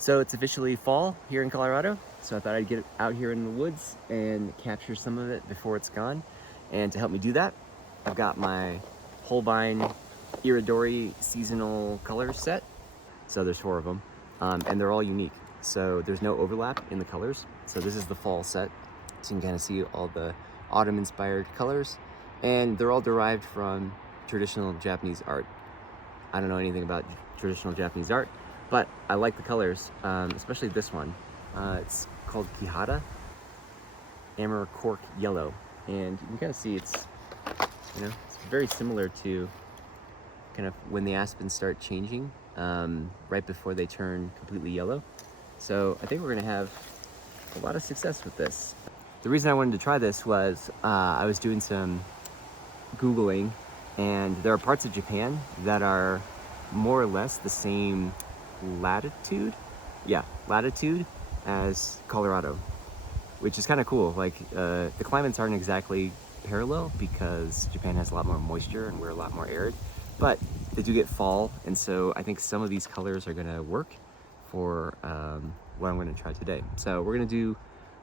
So it's officially fall here in Colorado, so I thought I'd get out here in the woods and capture some of it before it's gone. And to help me do that, I've got my Holbein Irodori seasonal colors set. So there's 4 of them, and they're all unique. So there's no overlap in the colors. So this is the fall set, so you can kind of see all the autumn-inspired colors, and they're all derived from traditional Japanese art. I don't know anything about traditional Japanese art, but I like the colors, especially this one. It's called Kihara, Amber Cork Yellow, and you can kind of see it's very similar to kind of when the aspens start changing, right before they turn completely yellow. So I think we're gonna have a lot of success with this. The reason I wanted to try this was I was doing some Googling, and there are parts of Japan that are more or less the same latitude as Colorado, which is kind of cool. Like the climates aren't exactly parallel because Japan has a lot more moisture and we're a lot more arid, but they do get fall, and so I think some of these colors are gonna work for what I'm gonna try today. So we're gonna do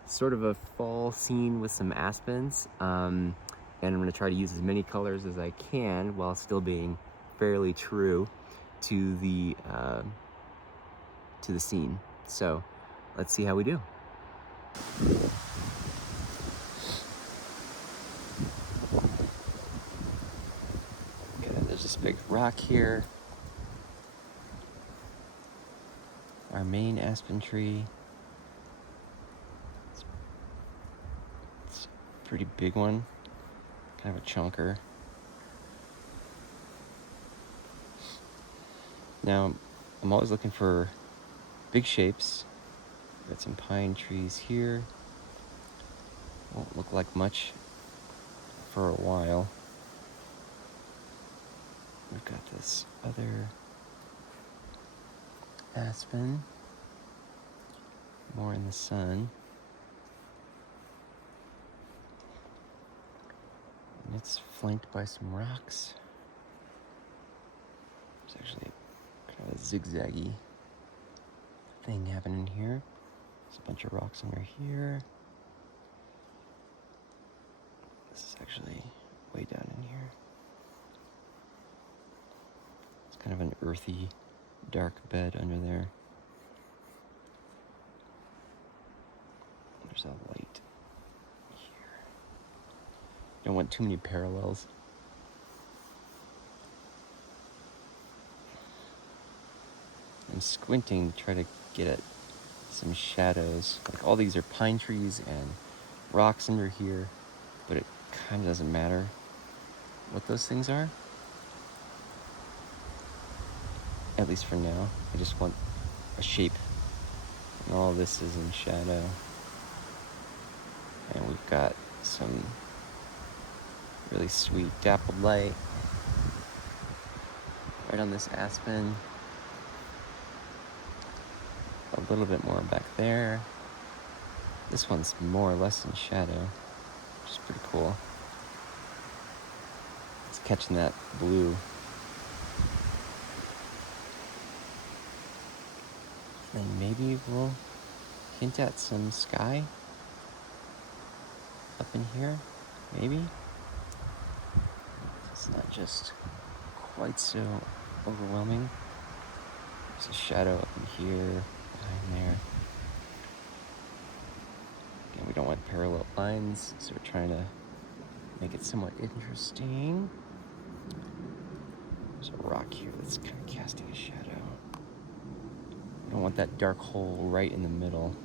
sort of a fall scene with some aspens, and I'm gonna try to use as many colors as I can while still being fairly true to the scene. So let's see how we do. Okay, there's this big rock here. Our main aspen tree. It's a pretty big one, kind of a chunker. Now, I'm always looking for big shapes. Got some pine trees here. Won't look like much for a while. We've got this other aspen, more in the sun. And it's flanked by some rocks. There's actually kind of a zigzaggy thing happening here. There's a bunch of rocks under here. This is actually way down in here. It's kind of an earthy, dark bed under there. There's a light here. Don't want too many parallels. I'm squinting to try to get at some shadows. Like all these are pine trees and rocks under here, but it kind of doesn't matter what those things are. At least for now. I just want a shape. And all this is in shadow. And we've got some really sweet dappled light right on this aspen. A little bit more back there. This one's more or less in shadow, which is pretty cool. It's catching that blue. And maybe we'll hint at some sky up in here, maybe. It's not just quite so overwhelming. There's a shadow up in here, behind there. Again, we don't want parallel lines, so we're trying to make it somewhat interesting. There's a rock here that's kind of casting a shadow. We don't want that dark hole right in the middle.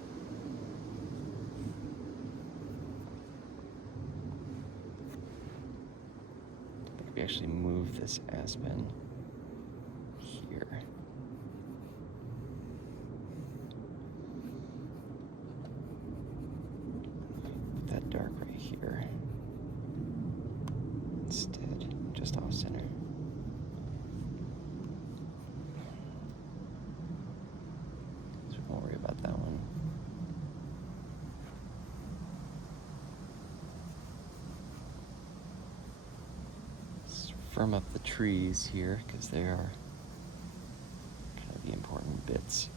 I think we actually move this aspen here. Put that dark right here instead, just off center. So we won't worry about that one. Let's firm up the trees here because they are kind of the important bits.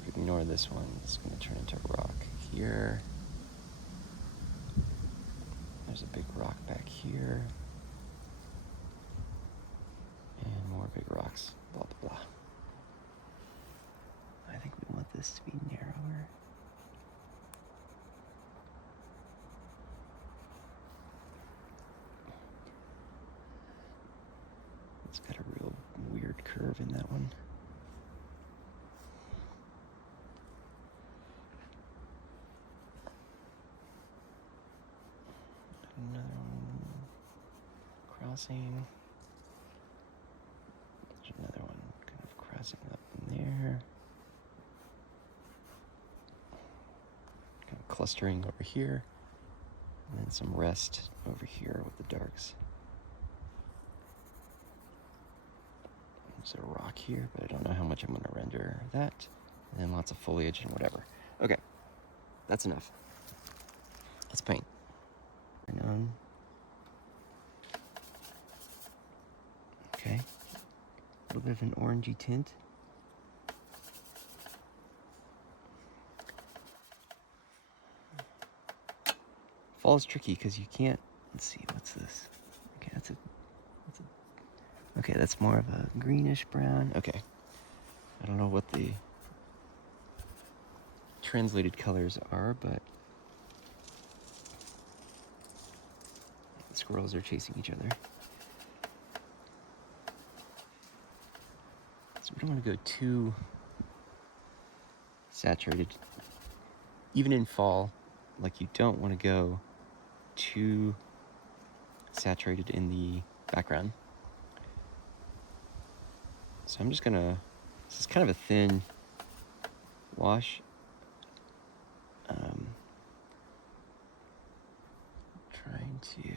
if you ignore this one, it's going to turn into a rock here. There's a big rock back here. And more big rocks, blah, blah, blah. I think we want this to be narrower. It's got a real weird curve in that one. Another one crossing. There's another one kind of crossing up in there. Kind of clustering over here. And then some rest over here with the darks. There's a rock here, but I don't know how much I'm going to render that. And then lots of foliage and whatever. Okay, that's enough. Let's paint. Turn on. Okay, a little bit of an orangey tint. Fall is tricky because you can't, let's see, what's this? Okay, okay, that's more of a greenish brown. Okay, I don't know what the translated colors are, but the squirrels are chasing each other. So we don't want to go too saturated. Even in fall, like you don't want to go too saturated in the background. So I'm just gonna, this is kind of a thin wash. Trying to,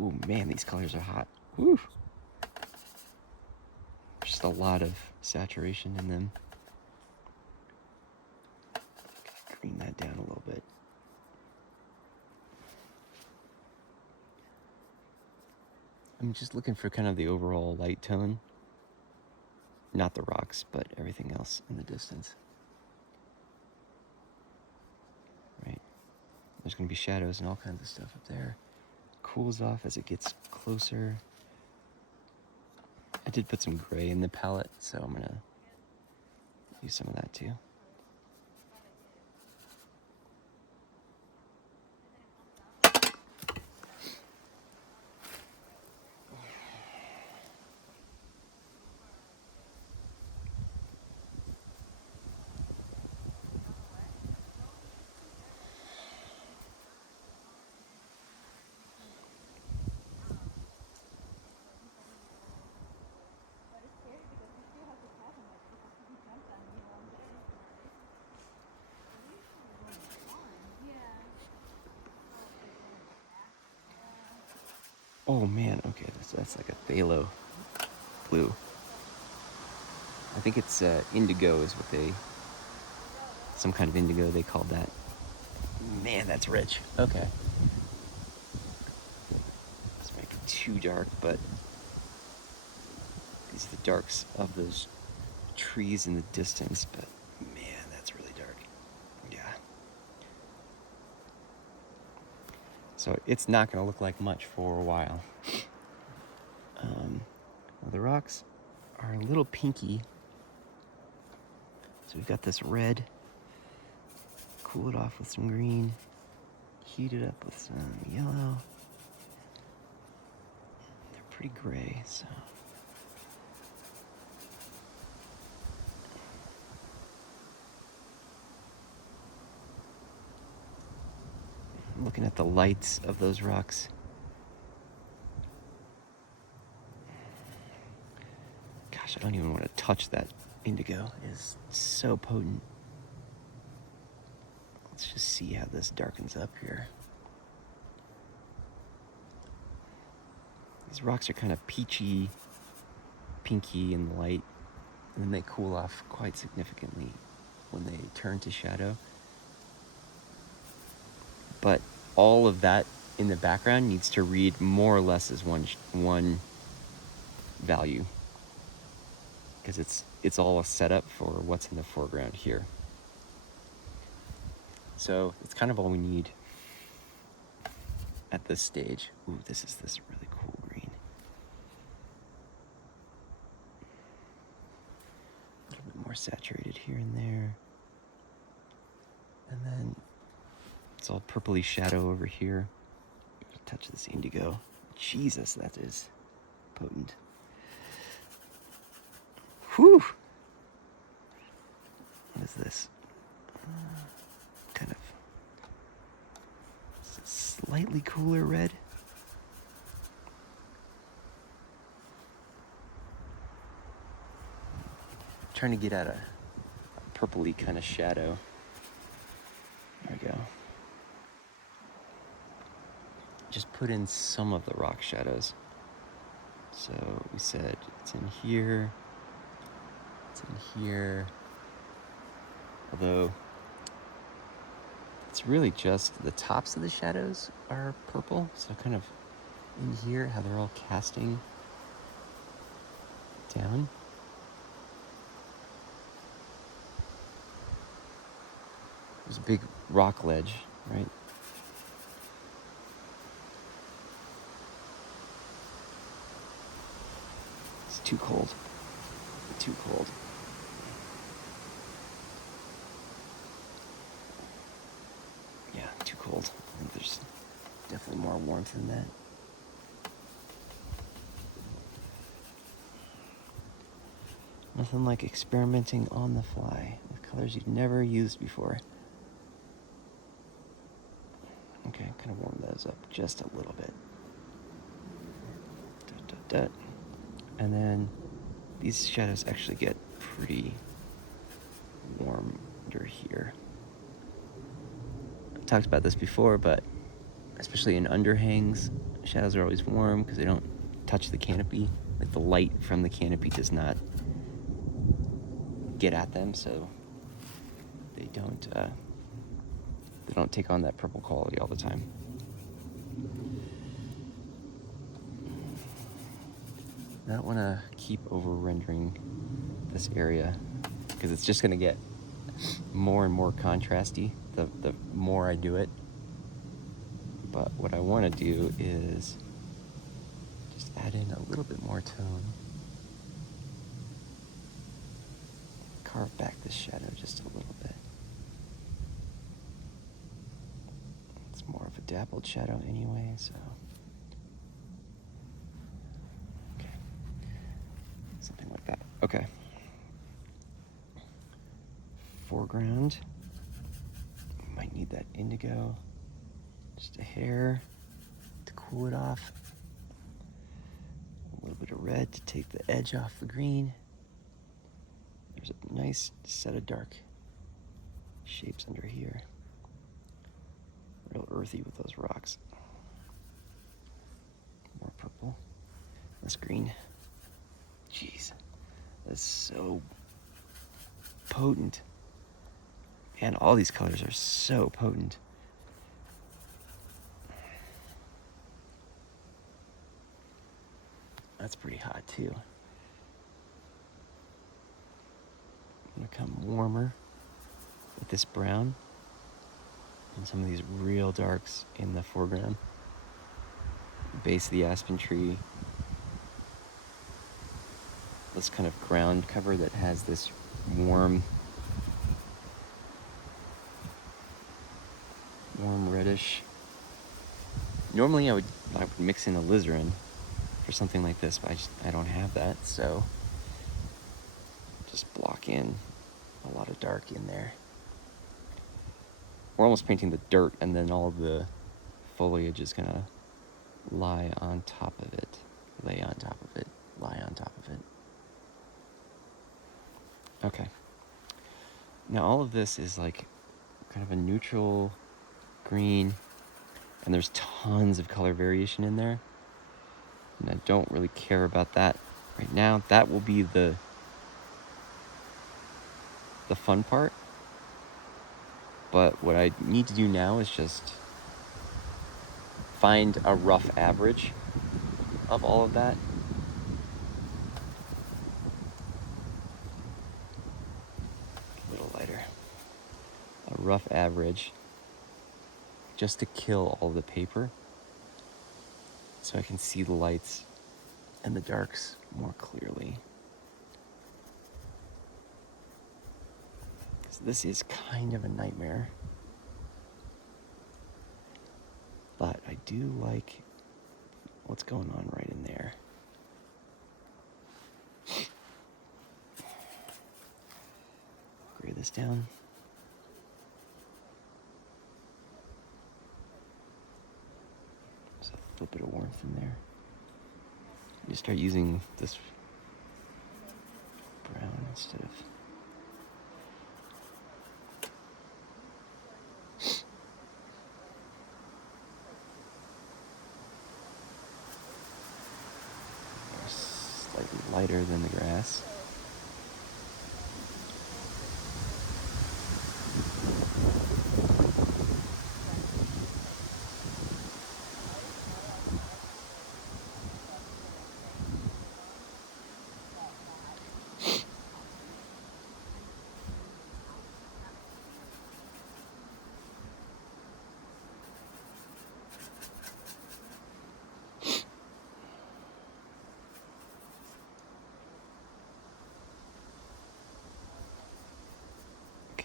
oh man, these colors are hot. Woo! Just a lot of saturation in them. Green that down a little bit. I'm just looking for kind of the overall light tone. Not the rocks, but everything else in the distance. Right? There's going to be shadows and all kinds of stuff up there. Cools off as it gets closer. I did put some gray in the palette, so I'm going to use some of that too. Oh man, okay, that's like a phthalo blue. I think it's indigo is what they, some kind of indigo they called that. Man, that's rich. Okay. Let's make it too dark, but these are the darks of those trees in the distance, but man, that's really dark. Yeah. So it's not going to look like much for a while. Well, the rocks are a little pinky. So we've got this red. Cool it off with some green. Heat it up with some yellow. They're pretty gray, so. Looking at the lights of those rocks. Gosh, I don't even want to touch that indigo. It is so potent. Let's just see how this darkens up here. These rocks are kind of peachy, pinky in the light, and then they cool off quite significantly when they turn to shadow. But all of that in the background needs to read more or less as one value. because it's all a setup for what's in the foreground here. So it's kind of all we need at this stage. Ooh, this is this really cool green. A little bit more saturated here and there. And then it's all purpley shadow over here. Touch this indigo. Jesus, that is potent. Whew! What is this? Kind of slightly cooler red. Trying to get at a purpley kind of shadow. There we go. Just put in some of the rock shadows. So we said it's in here, it's in here. Although it's really just the tops of the shadows are purple. So kind of in here, how they're all casting down. There's a big rock ledge, right? It's too cold. Too cold. Yeah, too cold. I think there's definitely more warmth in that. Nothing like experimenting on the fly with colors you've never used before. Okay, kind of warm those up just a little bit. And then these shadows actually get pretty warm under here. I've talked about this before, but especially in underhangs, shadows are always warm because they don't touch the canopy. Like the light from the canopy does not get at them, so they don't take on that purple quality all the time. I don't want to keep over rendering this area because it's just going to get more and more contrasty the more I do it. But what I want to do is just add in a little bit more tone. Carve back this shadow just a little bit. It's more of a dappled shadow anyway, so. Okay. Something like that. Okay. Foreground. Might need that indigo. Just a hair to cool it off. A little bit of red to take the edge off the green. There's a nice set of dark shapes under here. Real earthy with those rocks. More purple. Less green. Jeez. That's so potent. Man, all these colors are so potent. That's pretty hot too. I'm gonna become warmer with this brown and some of these real darks in the foreground. The base of the aspen tree. This kind of ground cover that has this warm reddish. Normally I would mix in alizarin for something like this, but I don't have that, so just block in a lot of dark in there. We're almost painting the dirt, and then all of the foliage is gonna lie on top of it, lay on top of it, lie on top of it. Okay. Now all of this is like kind of a neutral green, and there's tons of color variation in there. And I don't really care about that right now. That will be the fun part. But what I need to do now is just find a rough average of all of that. rough average just to kill all the paper so I can see the lights and the darks more clearly. So this is kind of a nightmare, but I do like what's going on right in there. Gray this down. Just a little bit of warmth in there. You start using this brown instead of slightly lighter than the grass.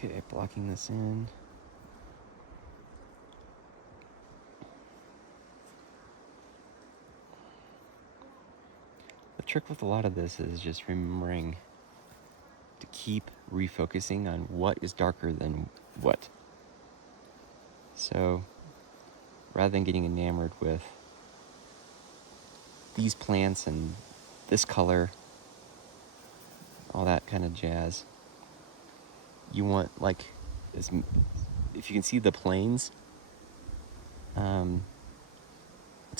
Okay, blocking this in. The trick with a lot of this is just remembering to keep refocusing on what is darker than what. So, rather than getting enamored with these plants and this color, all that kind of jazz, you want, like, if you can see the planes, it's going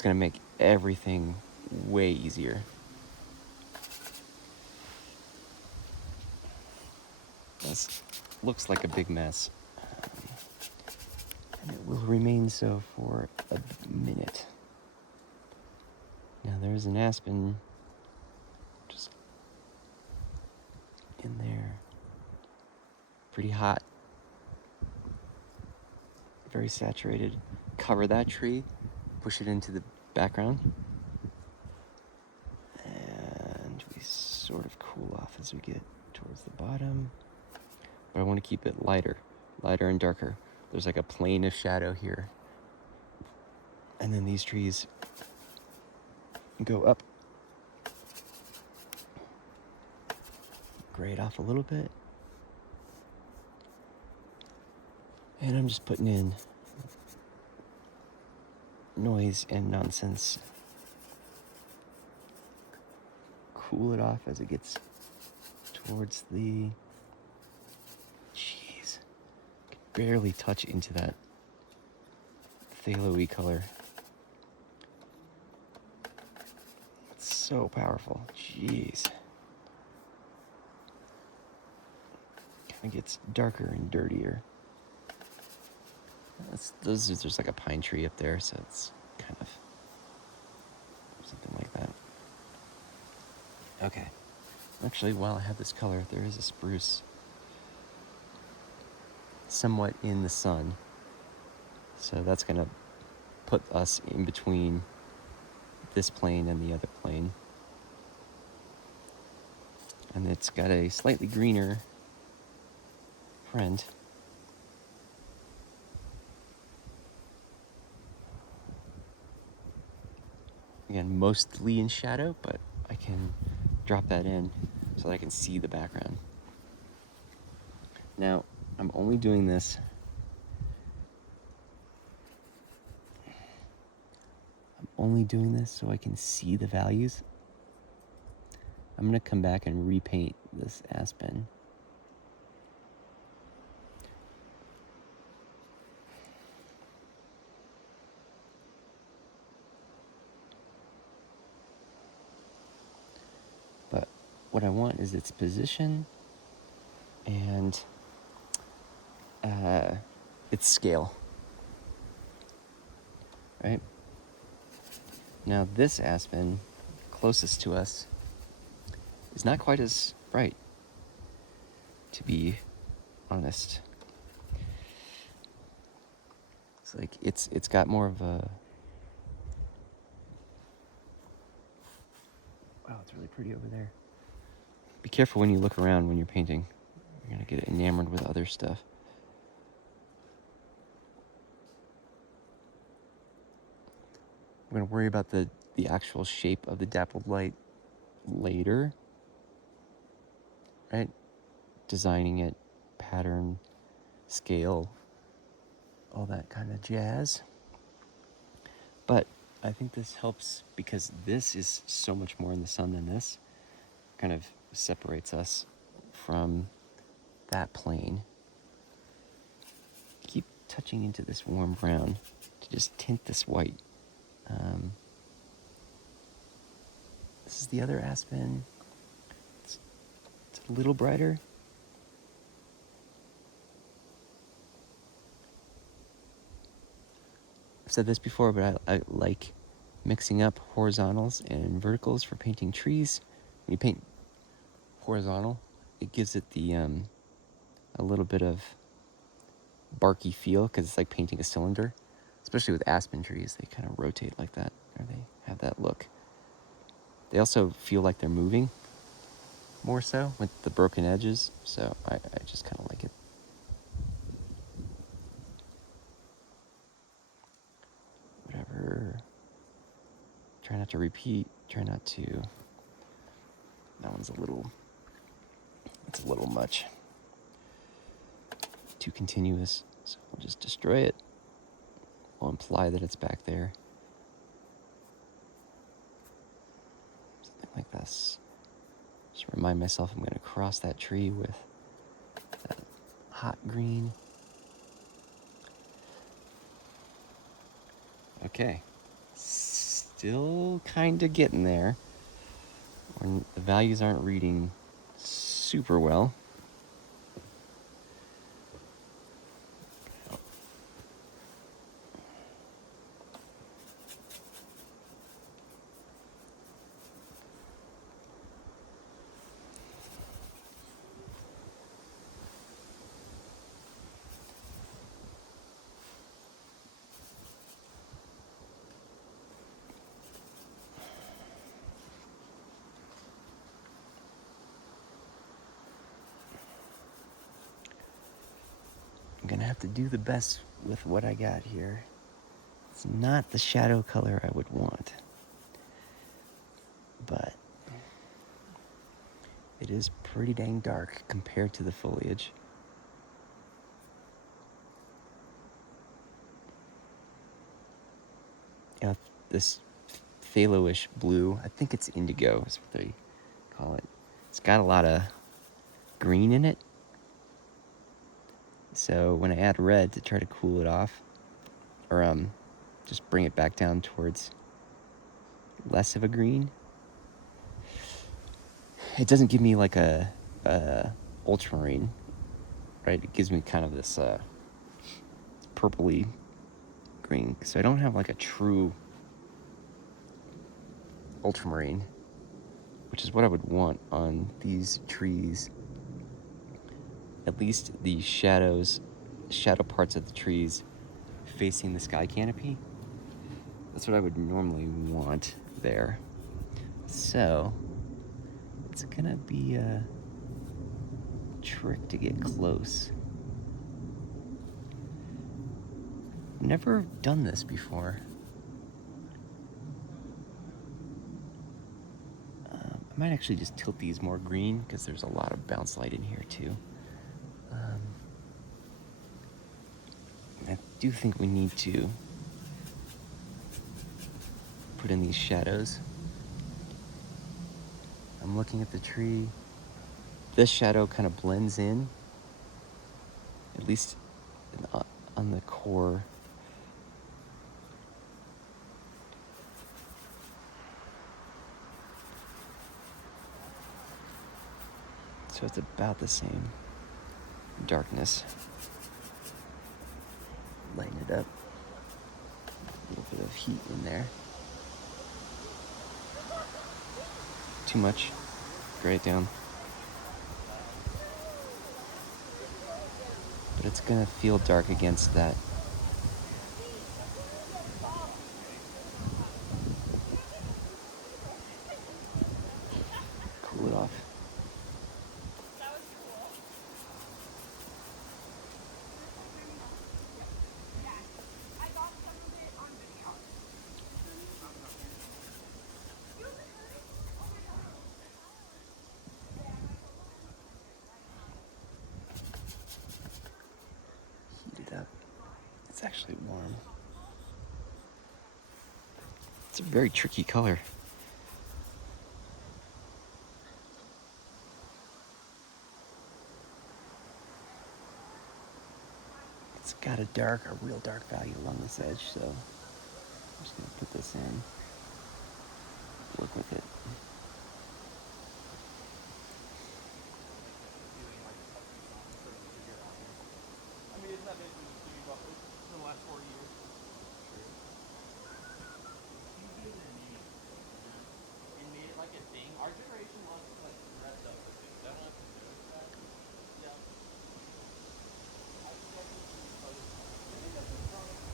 to make everything way easier. This looks like a big mess, and it will remain so for a minute. Now there's an aspen just in there, pretty hot, very saturated. Cover that tree, push it into the background, and we sort of cool off as we get towards the bottom. But I want to keep it lighter and darker. There's like a plane of shadow here. And then these trees go up. Gray it off a little bit. And I'm just putting in noise and nonsense. Cool it off as it gets towards the... Jeez. I can barely touch into that phthalo-y color. It's so powerful. Jeez. Kind of gets darker and dirtier. There's like a pine tree up there, so it's kind of something like that. Okay. Actually, while I have this color, there is a spruce somewhat in the sun. So that's going to put us in between this plane and the other plane. And it's got a slightly greener friend. Again, mostly in shadow, but I can drop that in so that I can see the background. Now, I'm only doing this so I can see the values. I'm going to come back and repaint this aspen. But what I want is its position and its scale. Right? Now this aspen, closest to us, is not quite as bright, to be honest. It's like it's got more of a, wow, it's really pretty over there. Be careful when you look around when you're painting. You're gonna get enamored with other stuff. We're gonna worry about the actual shape of the dappled light later, right? Designing it, pattern, scale, all that kind of jazz. But I think this helps because this is so much more in the sun than this. Kind of separates us from that plane. Keep touching into this warm brown to just tint this white. This is the other aspen. It's a little brighter. I've said this before, but I like mixing up horizontals and verticals for painting trees. When you paint horizontal, it gives it the a little bit of barky feel because it's like painting a cylinder. Especially with aspen trees, they kind of rotate like that, or they have that look. They also feel like they're moving more so with the broken edges, so I just kind of like it. Whatever. Try not to repeat, try not to... That one's it's a little much. Too continuous, so we'll just destroy it. We'll imply that it's back there. Something like this. Just remind myself I'm going to cross that tree with that hot green. Okay. Still kind of getting there. When the values aren't reading super well. I'm gonna have to do the best with what I got here. It's not the shadow color I would want, but it is pretty dang dark compared to the foliage. Yeah, this phthalo-ish blue, I think it's indigo is what they call it. It's got a lot of green in it. So when I add red to try to cool it off, or just bring it back down towards less of a green, it doesn't give me like a ultramarine, right? It gives me kind of this purpley green. So I don't have like a true ultramarine, which is what I would want on these trees. At least the shadow parts of the trees facing the sky canopy. That's what I would normally want there. So it's gonna be a trick to get close. Never done this before. I might actually just tilt these more green because there's a lot of bounce light in here too. I do think we need to put in these shadows. I'm looking at the tree. This shadow kind of blends in, at least on the core. So it's about the same darkness. Lighten it up. A little bit of heat in there. Too much. Gray it down. But it's gonna feel dark against that off. That was cool. Yeah. I got some of it on video. Heat it up. It's actually warm. It's a very tricky color. It's got a real dark value along this edge, so I'm just gonna put this in, work with it. I mean, isn't that basically what Stevie Buff is for the last 40 years? True. He did it and made it like a thing. Our generation wants to like dress up with things. I don't know if you noticed that. Yeah. I think that's what we started. I think that's what's wrong with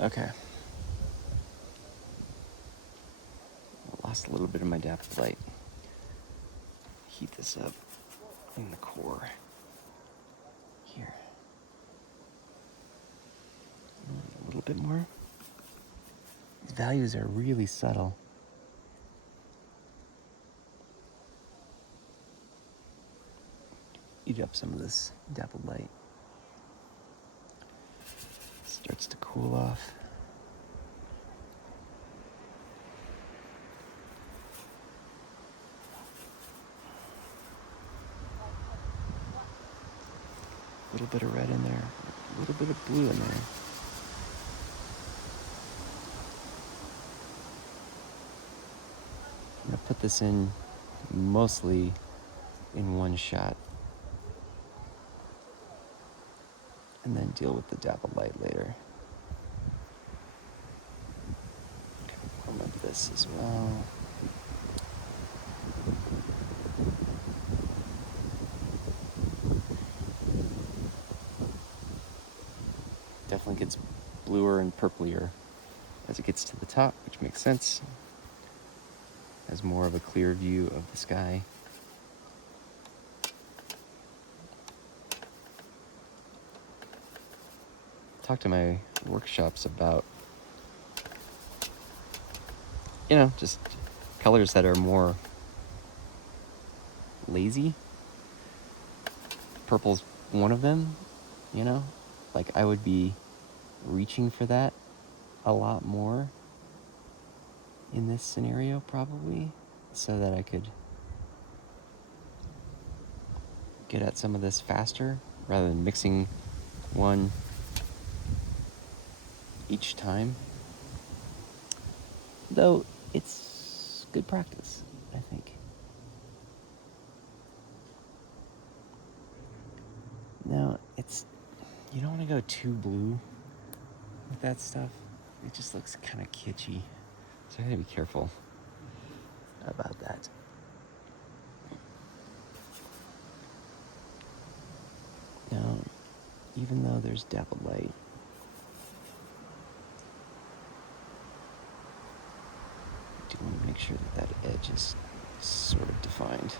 Okay. I lost a little bit of my dappled light. Heat this up in the core here. A little bit more. These values are really subtle. Eat up some of this dappled light. Starts to cool off. A little bit of red in there, a little bit of blue in there. I'm gonna put this in mostly in one shot and then deal with the dappled light later. Warm up this as well. Definitely gets bluer and purplier as it gets to the top, which makes sense. Has more of a clear view of the sky. Talk to my workshops about, just colors that are more lazy. Purple's one of them, like I would be reaching for that a lot more in this scenario probably, so that I could get at some of this faster rather than mixing one each time. Though it's good practice, I think. Now, you don't want to go too blue with that stuff. It just looks kind of kitschy. So I gotta be careful about that. Now, even though there's dappled light, I do want to make sure that edge is sort of defined.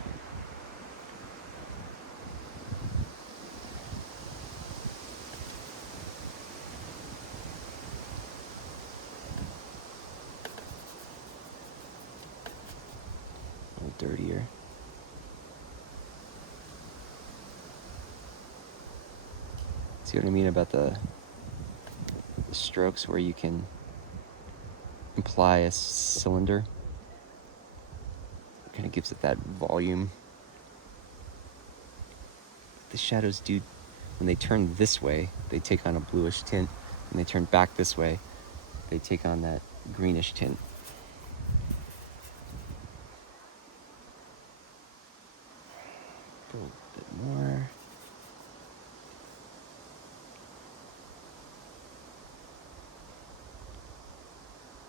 A little dirtier. See what I mean about the strokes where you can imply a cylinder? It kind of gives it that volume. The shadows do, when they turn this way, they take on a bluish tint. When they turn back this way, they take on that greenish tint. A little bit more.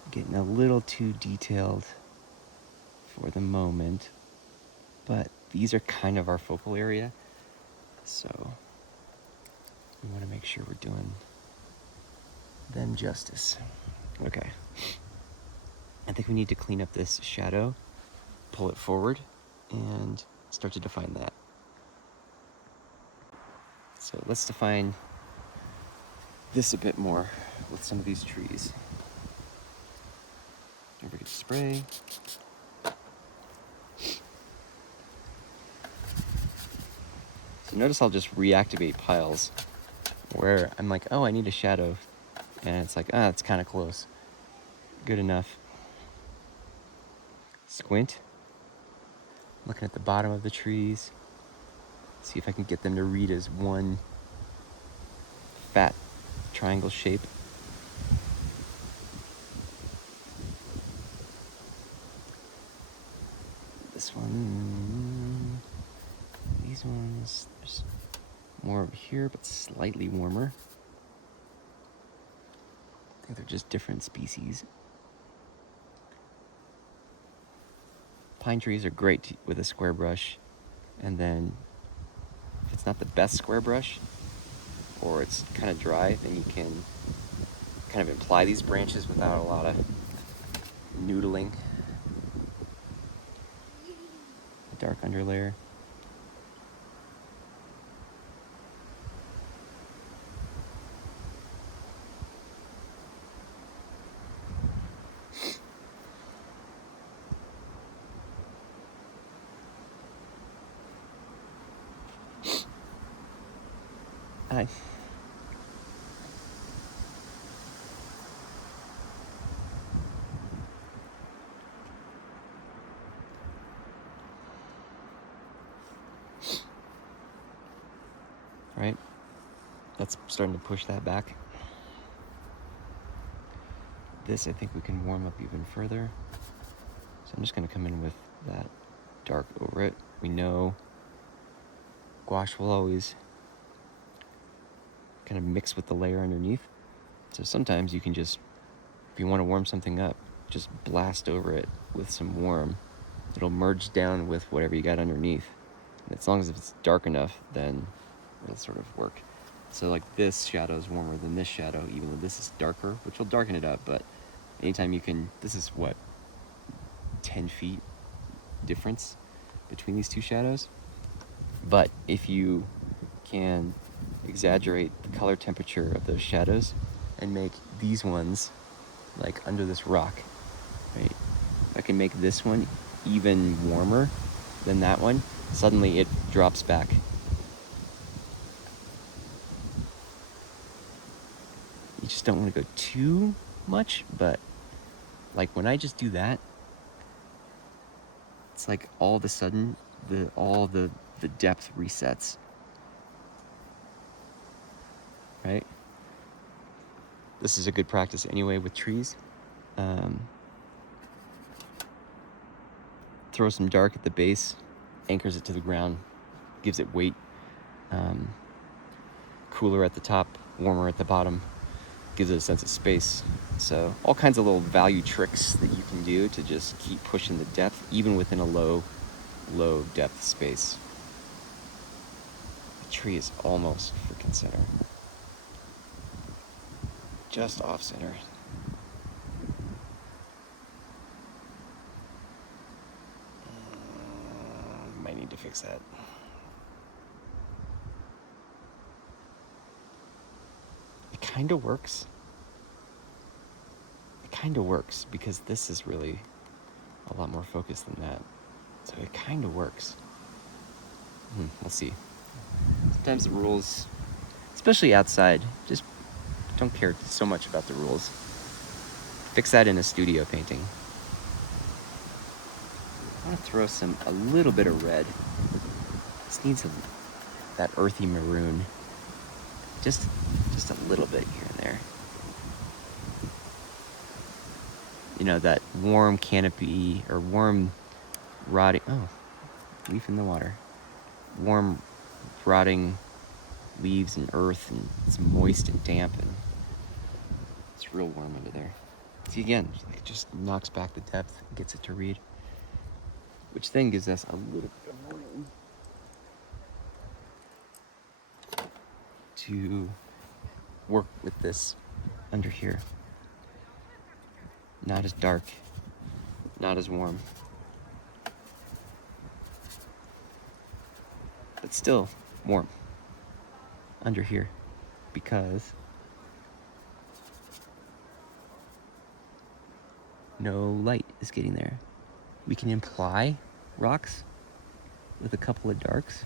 Getting a little too detailed for the moment, but these are kind of our focal area, so we want to make sure we're doing them justice. Okay. I think we need to clean up this shadow, pull it forward, and start to define that. So let's define this a bit more with some of these trees. Don't forget to spray. So notice I'll just reactivate piles where I'm like, oh, I need a shadow. And it's like, ah, it's kind of close. Good enough. Squint. Looking at the bottom of the trees. See if I can get them to read as one fat triangle shape. This one, these ones, there's more over here, but slightly warmer. I think they're just different species. Pine trees are great with a square brush, and then if it's not the best square brush, or it's kind of dry, then you can kind of imply these branches without a lot of noodling. Dark underlayer. Hi. Right? That's starting to push that back. This, I think we can warm up even further. So I'm just going to come in with that dark over it. We know gouache will always kind of mix with the layer underneath. So sometimes you can just, if you want to warm something up, just blast over it with some warm. It'll merge down with whatever you got underneath. And as long as it's dark enough, then it'll sort of work. So like this shadow is warmer than this shadow, even though this is darker, which will darken it up, but anytime you can, this is what, 10 feet difference between these two shadows. But if you can exaggerate the color temperature of those shadows and make these ones like under this rock, right? I can make this one even warmer than that one. Suddenly it drops back. You just don't want to go too much, but like when I just do that, it's like all of a sudden all the depth resets. Right? This is a good practice anyway with trees. Throw some dark at the base, anchors it to the ground, gives it weight. Cooler at the top, warmer at the bottom, gives it a sense of space. So all kinds of little value tricks that you can do to just keep pushing the depth, even within a low depth space. The tree is almost freaking center. Just off center. Might need to fix that. It kind of works. It kind of works because this is really a lot more focused than that. So it kind of works. We'll see. Sometimes the rules, especially outside, just don't care so much about the rules. Fix that in a studio painting. I want to throw a little bit of red. This needs that earthy maroon. Just a little bit here and there. You know, that warm canopy or warm rotting, leaf in the water. Warm rotting leaves and earth, and it's moist and damp, and it's real warm under there. See, again, it just knocks back the depth and gets it to read, which then gives us a little bit of room to work with this under here. Not as dark, not as warm. But still warm under here because no light is getting there. We can imply rocks with a couple of darks.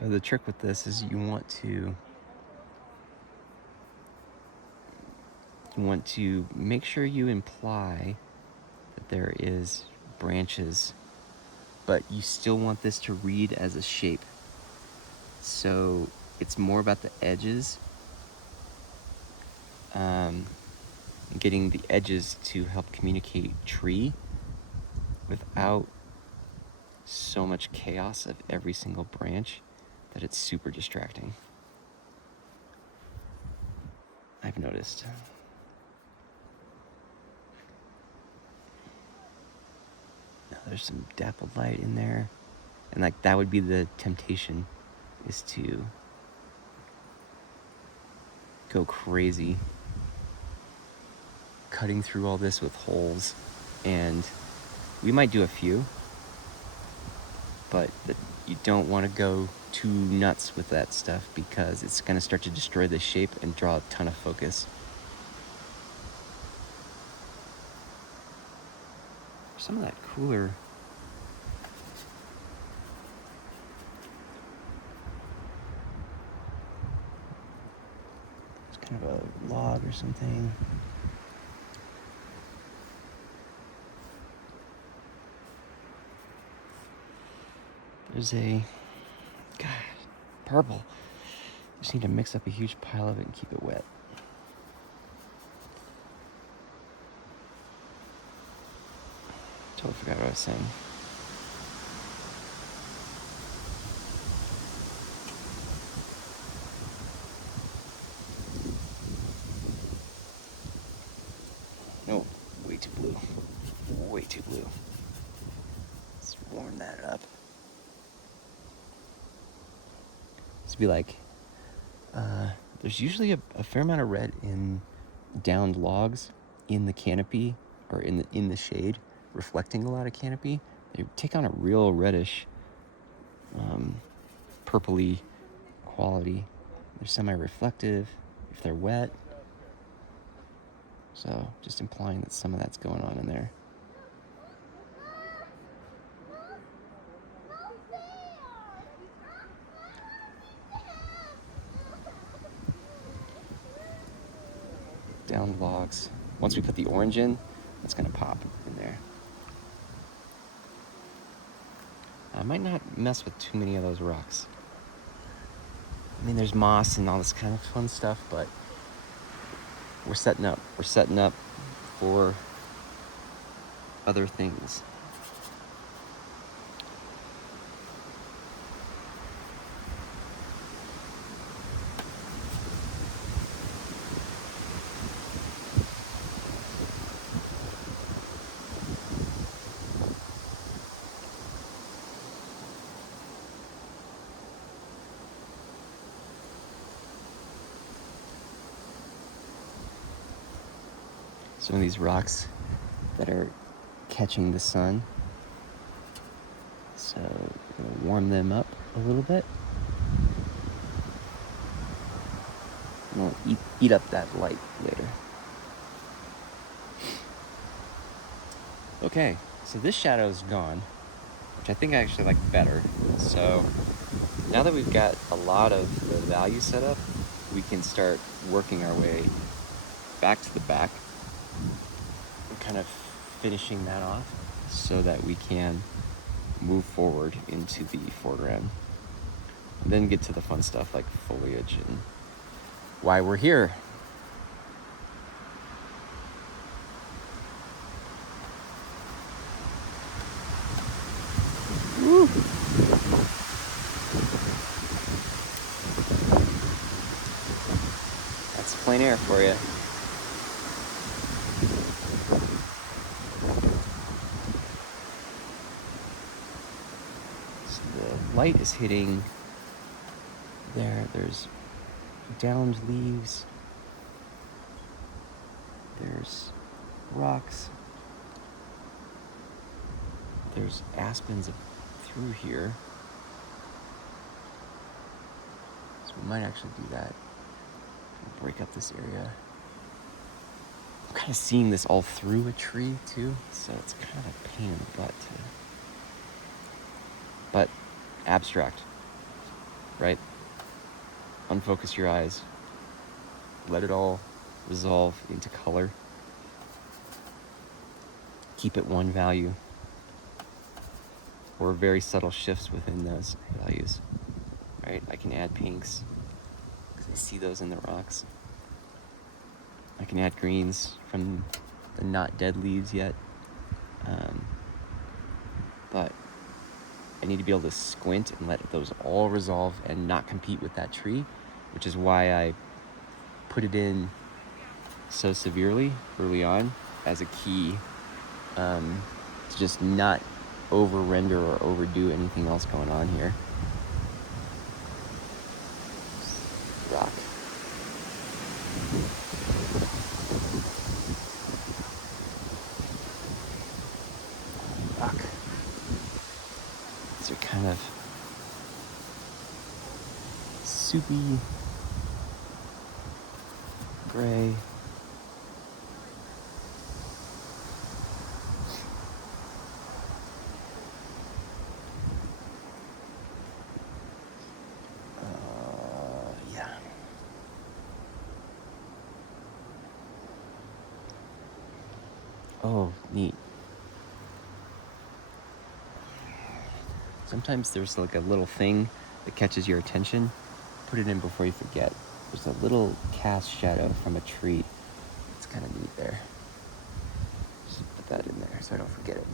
So the trick with this is you want to make sure you imply that there is branches, but you still want this to read as a shape. So it's more about the edges, getting the edges to help communicate tree without so much chaos of every single branch that it's super distracting. I've noticed. Now there's some dappled light in there. And like that would be the temptation, is to go crazy cutting through all this with holes. And we might do a few, but you don't want to go too nuts with that stuff because it's going to start to destroy the shape and draw a ton of focus. Some of that cooler it's kind of a log or something. There's a, God, purple. Just need to mix up a huge pile of it and keep it wet. Totally forgot what I was saying. No, way too blue. Way too blue. Let's warm that up. This would be like, there's usually a fair amount of red in downed logs in the canopy or in the shade, reflecting a lot of canopy. They take on a real reddish, purpley quality. They're semi-reflective if they're wet. So just implying that some of that's going on in there. Downed logs. Once we put the orange in, that's gonna pop in there. I might not mess with too many of those rocks. I mean, there's moss and all this kind of fun stuff, but we're setting up. We're setting up for other things. Some of these rocks that are catching the sun. So we're gonna warm them up a little bit. And we'll eat up that light later. Okay, so this shadow's gone, which I think I actually like better. So now that we've got a lot of the value set up, we can start working our way back to the back and kind of finishing that off. so that we can move forward into the foreground. And then get to the fun stuff like foliage and why we're here. Woo. That's plein air for you. So the light is hitting there. There's downed leaves. There's rocks. There's aspens through here. So we might actually do that. Break up this area. I'm kind of seeing this all through a tree too, so it's kind of a pain in the butt to... But abstract, right? Unfocus your eyes. Let it all resolve into color. Keep it one value, or very subtle shifts within those values, right? I can add pinks, because I see those in the rocks. I can add greens from the not dead leaves yet. But I need to be able to squint and let those all resolve and not compete with that tree, which is why I put it in so severely early on as a key to just not over render or overdo anything else going on here. Rock. Rock. These are kind of soupy gray. Yeah. Oh, neat. Sometimes there's like a little thing that catches your attention. Put it in before you forget. There's a little cast shadow from a tree. It's kind of neat there. Just put that in there so I don't forget it.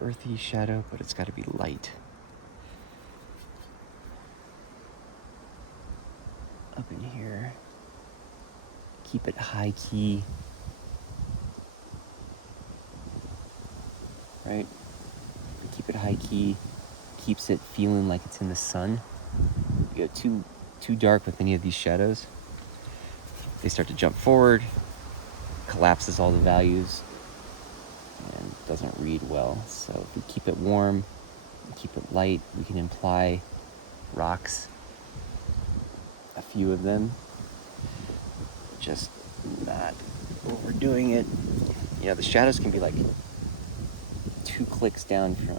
Earthy shadow, but it's got to be light. Up in here. Keep it high key. Right? Keep it high key. Keeps it feeling like it's in the sun. You go too dark with any of these shadows, they start to jump forward, collapses all the values, and doesn't read well. So if we keep it warm, keep it light, we can imply rocks, a few of them, just not overdoing it. You know, the shadows can be like 2 clicks down from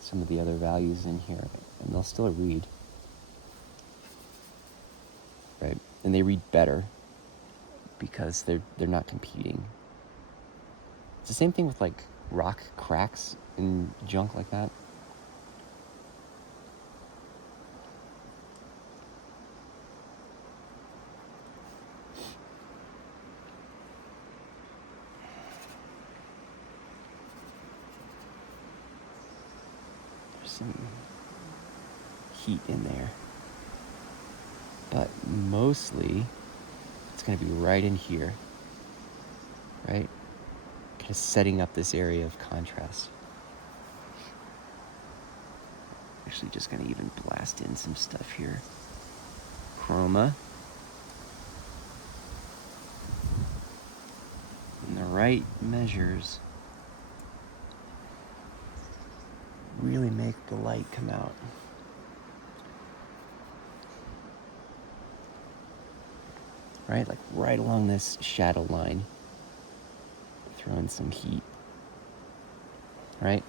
some of the other values in here, and they'll still read, right? And they read better because they're not competing. It's the same thing with like rock cracks and junk like that. There's some heat in there, but mostly it's going to be right in here, right? Kind of setting up this area of contrast. Actually just going to even blast in some stuff here. Chroma. And the right measures really make the light come out. Right, like right along this shadow line. Throw in some heat. Right?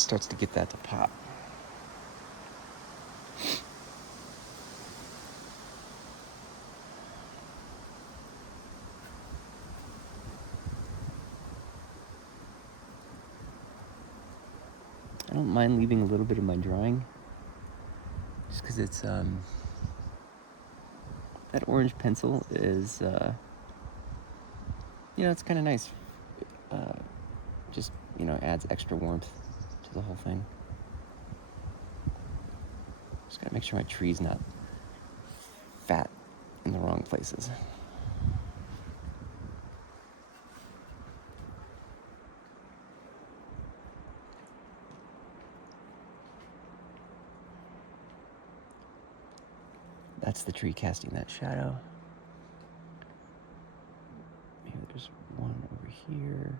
starts to get that to pop. I don't mind leaving a little bit of my drawing, just because it's that orange pencil is it's kind of nice. Just adds extra warmth to the whole thing. Just gotta make sure my tree's not fat in the wrong places. That's the tree casting that shadow. Maybe there's one over here.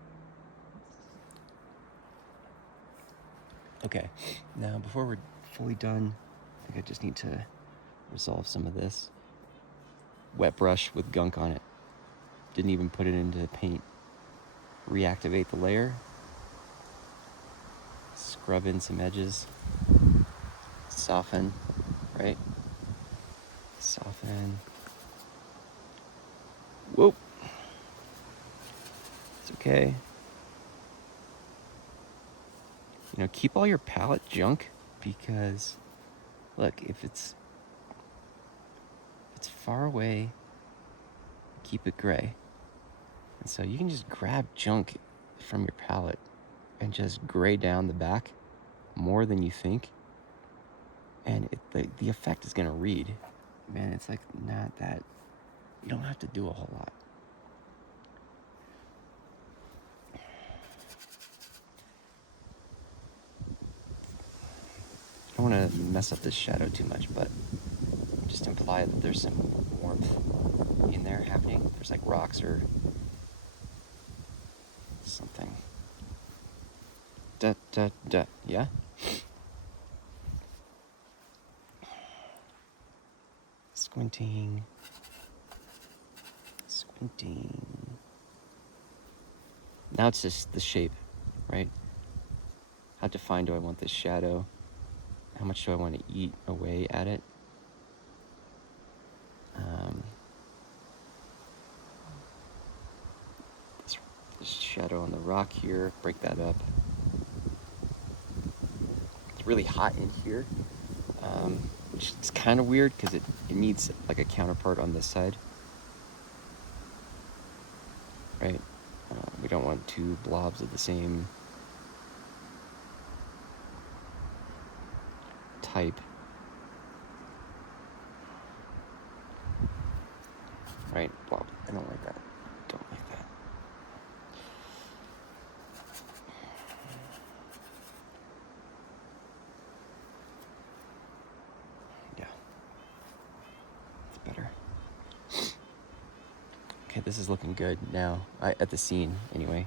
Okay, now before we're fully done, I think I just need to resolve some of this. Wet brush with gunk on it. Didn't even put it into the paint. Reactivate the layer. Scrub in some edges. Soften, right? Soften. Whoa. It's okay. Keep all your palette junk, because look, if it's far away, keep it gray. And so you can just grab junk from your palette and just gray down the back more than you think, and the effect is gonna read. Man, it's like not that, you don't have to do a whole lot. I don't want to mess up this shadow too much, but just imply that there's some warmth in there happening. There's like rocks or something. Yeah? Squinting. Now it's just the shape, right? How defined do I want this shadow? How much do I want to eat away at it? This shadow on the rock here, break that up. It's really hot in here, which is kind of weird because it needs like a counterpart on this side, right? We don't want two blobs of the same type, right? Blob. I don't like that. Don't like that. Yeah. It's better. Okay, this is looking good now. At the scene, anyway.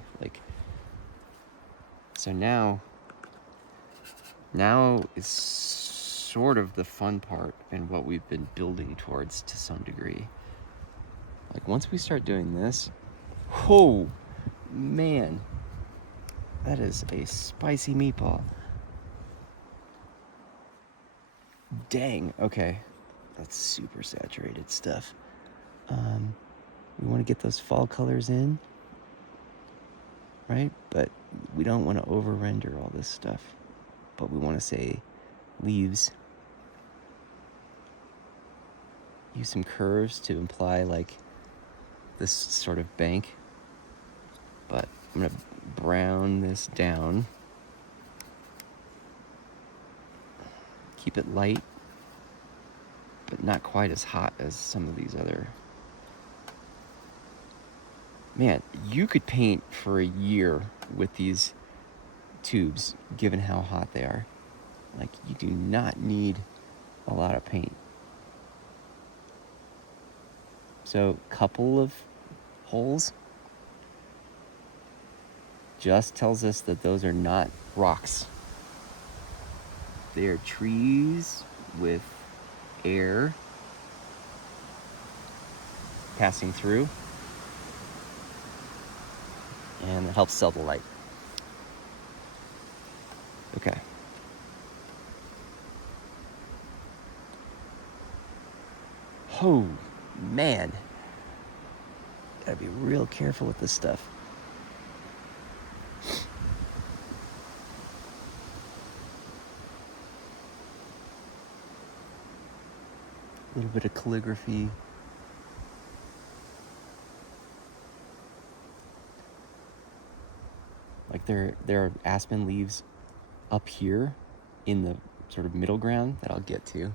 So now is sort of the fun part and what we've been building towards to some degree. Like once we start doing this, oh man, that is a spicy meatball. Dang, okay. That's super saturated stuff. We want to get those fall colors in, right? But we don't want to over render all this stuff. But we want to say leaves. Use some curves to imply like this sort of bank. But I'm going to brown this down. Keep it light, but not quite as hot as some of these other. Man, you could paint for a year with these tubes, given how hot they are. Like, you do not need a lot of paint. So, couple of holes just tells us that those are not rocks. They are trees with air passing through, and it helps sell the light. Okay. Oh, man. Gotta be real careful with this stuff. A little bit of calligraphy. Like there are aspen leaves up here in the sort of middle ground that I'll get to.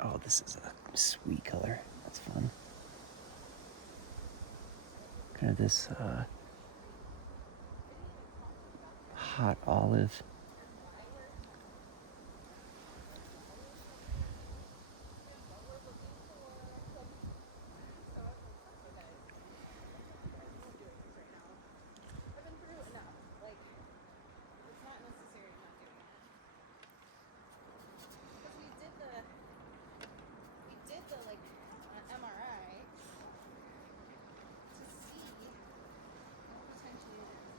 Oh, this is a sweet color. That's fun. Kind of this hot olive. I've been through enough. Like, it's not necessary I'm not doing it. Because we did the like MRI to see what potentially it is.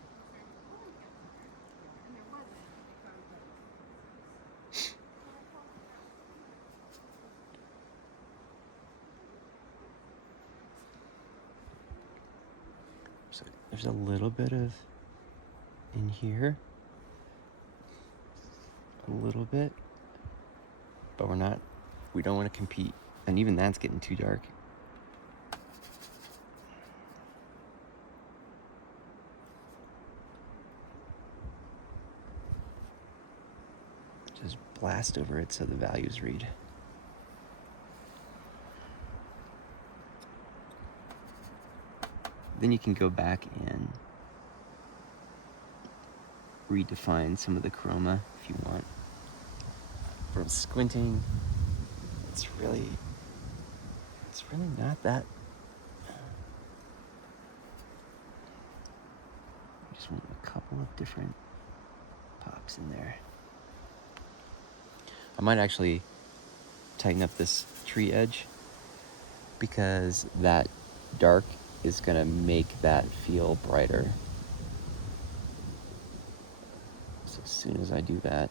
And there wasn't. They found So there's a little bit of in here. A little bit. But we don't want to compete. And even that's getting too dark. Just blast over it so the values read. Then you can go back and redefine some of the chroma if you want. From squinting, it's really not that. I just want a couple of different pops in there. I might actually tighten up this tree edge because that dark is gonna make that feel brighter. So as soon as I do that,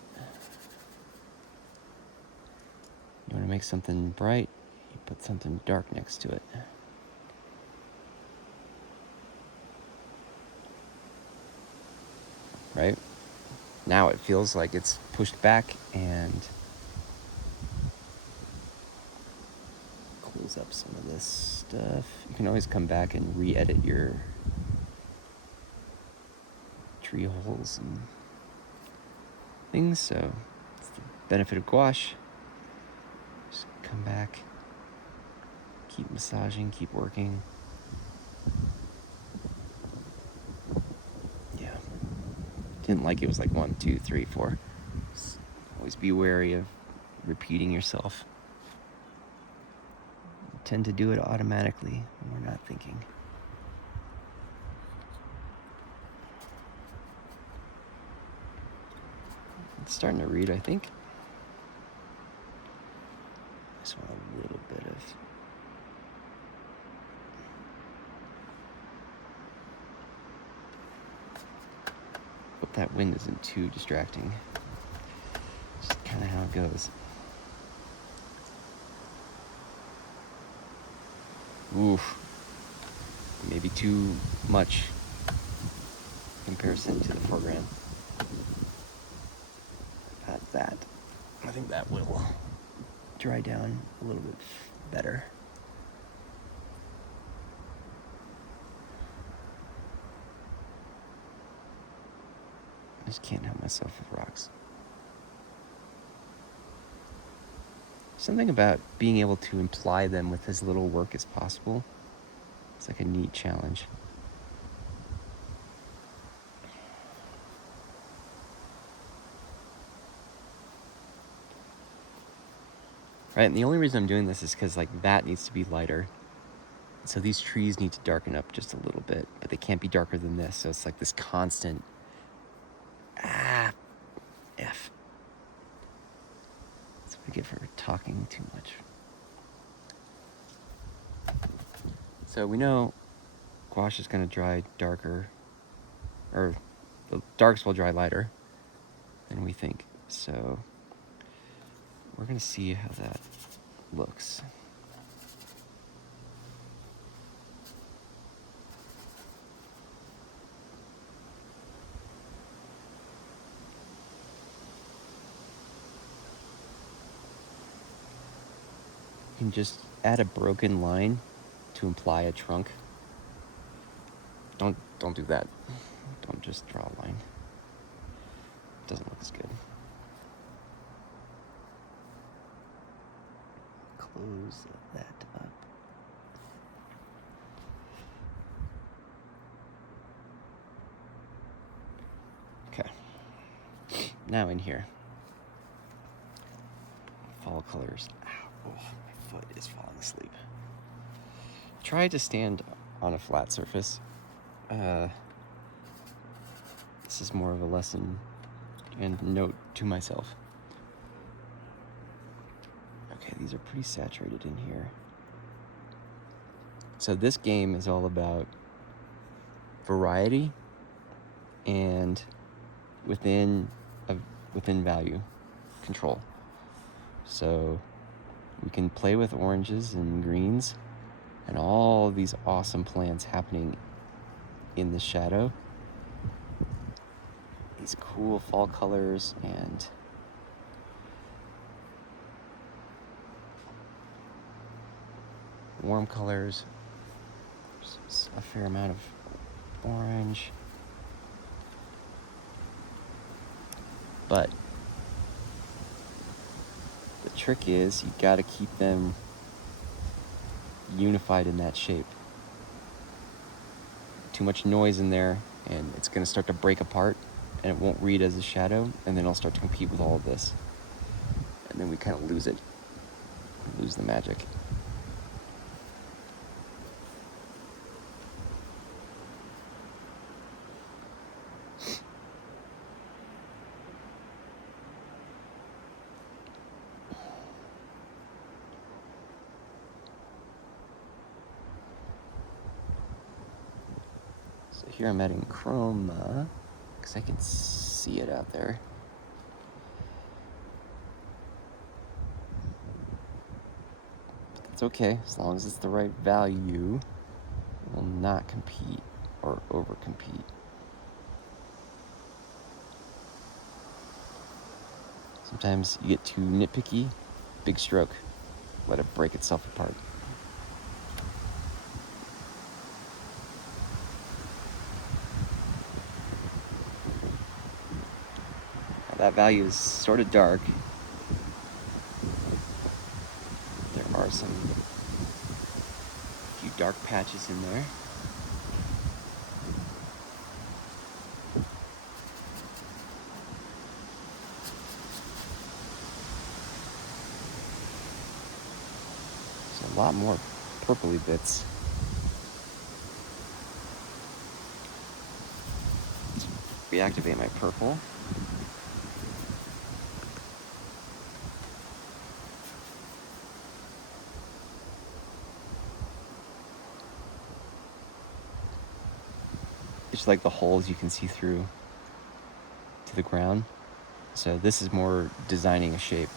you wanna make something bright, you put something dark next to it. Right? Now it feels like it's pushed back and close up some of this stuff. You can always come back and re-edit your tree holes and things, so it's the benefit of gouache. Just come back, keep massaging, keep working. Yeah. Didn't like it was like 1, 2, 3, 4. Just always be wary of repeating yourself. You tend to do it automatically when we're not thinking. It's starting to read, I think. I just want a little bit of... Hope that wind isn't too distracting. Just kind of how it goes. Oof. Maybe too much in comparison to the foreground. About that. I think that will dry down a little bit better. I just can't help myself with rocks. Something about being able to imply them with as little work as possible. It's like a neat challenge. Right, and the only reason I'm doing this is because like that needs to be lighter. So these trees need to darken up just a little bit, but they can't be darker than this. So it's like this constant, F. That's Forgive her talking too much. So we know gouache is going to dry darker, or the darks will dry lighter than we think. So we're going to see how that looks. You can just add a broken line to imply a trunk. Don't do that. Don't just draw a line. It doesn't look as good. Close that up. Okay. Now in here. Fall colors. Ow, oh, my foot is falling asleep. Try to stand on a flat surface. This is more of a lesson and note to myself. Okay, these are pretty saturated in here. So this game is all about variety and within value control. So we can play with oranges and greens and all of these awesome plants happening in the shadow. These cool fall colors and warm colors. There's a fair amount of orange. But the trick is you gotta keep them unified in that shape. Too much noise in there and it's gonna start to break apart and it won't read as a shadow, and then it'll start to compete with all of this. And then we kind of lose it. We lose the magic. So here I'm adding chroma, because I can see it out there. It's okay, as long as it's the right value, it will not compete or over-compete. Sometimes you get too nitpicky, big stroke, let it break itself apart. Now that value is sort of dark. There are some few dark patches in there. A lot more purpley bits. Let's reactivate my purple. Just like the holes you can see through to the ground. So this is more designing a shape,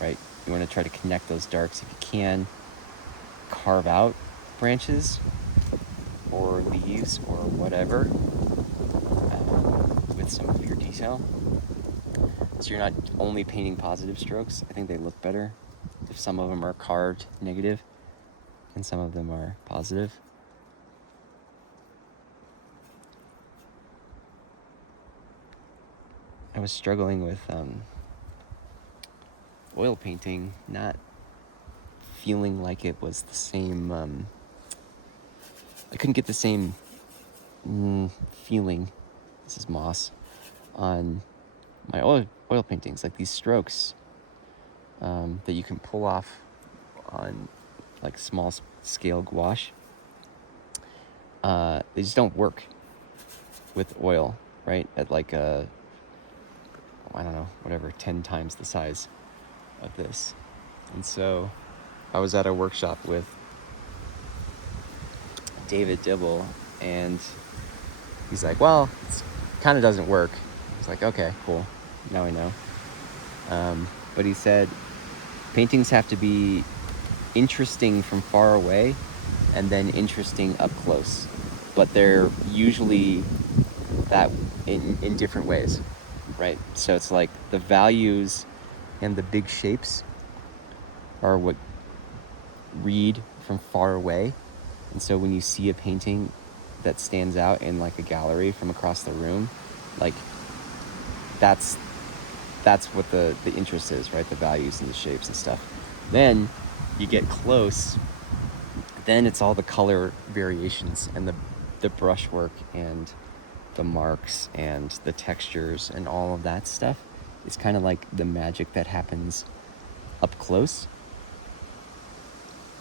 right? You want to try to connect those darks if you can. Carve out branches or leaves or whatever with some of your detail. So you're not only painting positive strokes. I think they look better if some of them are carved negative and some of them are positive. I was struggling with oil painting, not feeling like it was the same, I couldn't get the same feeling, this is moss, on my oil paintings, like these strokes that you can pull off on like small scale gouache. They just don't work with oil, right? At like I don't know, whatever, 10 times the size of this. And so I was at a workshop with David Dibble, and he's like, well, it kind of doesn't work. I was like, okay, cool. Now I know. But he said paintings have to be interesting from far away and then interesting up close. But they're usually that in different ways, right? So it's like the values and the big shapes are what read from far away. And so when you see a painting that stands out in like a gallery from across the room, like that's what the interest is, right? The values and the shapes and stuff. Then you get close, then it's all the color variations and the brushwork and the marks and the textures and all of that stuff. It's kind of like the magic that happens up close.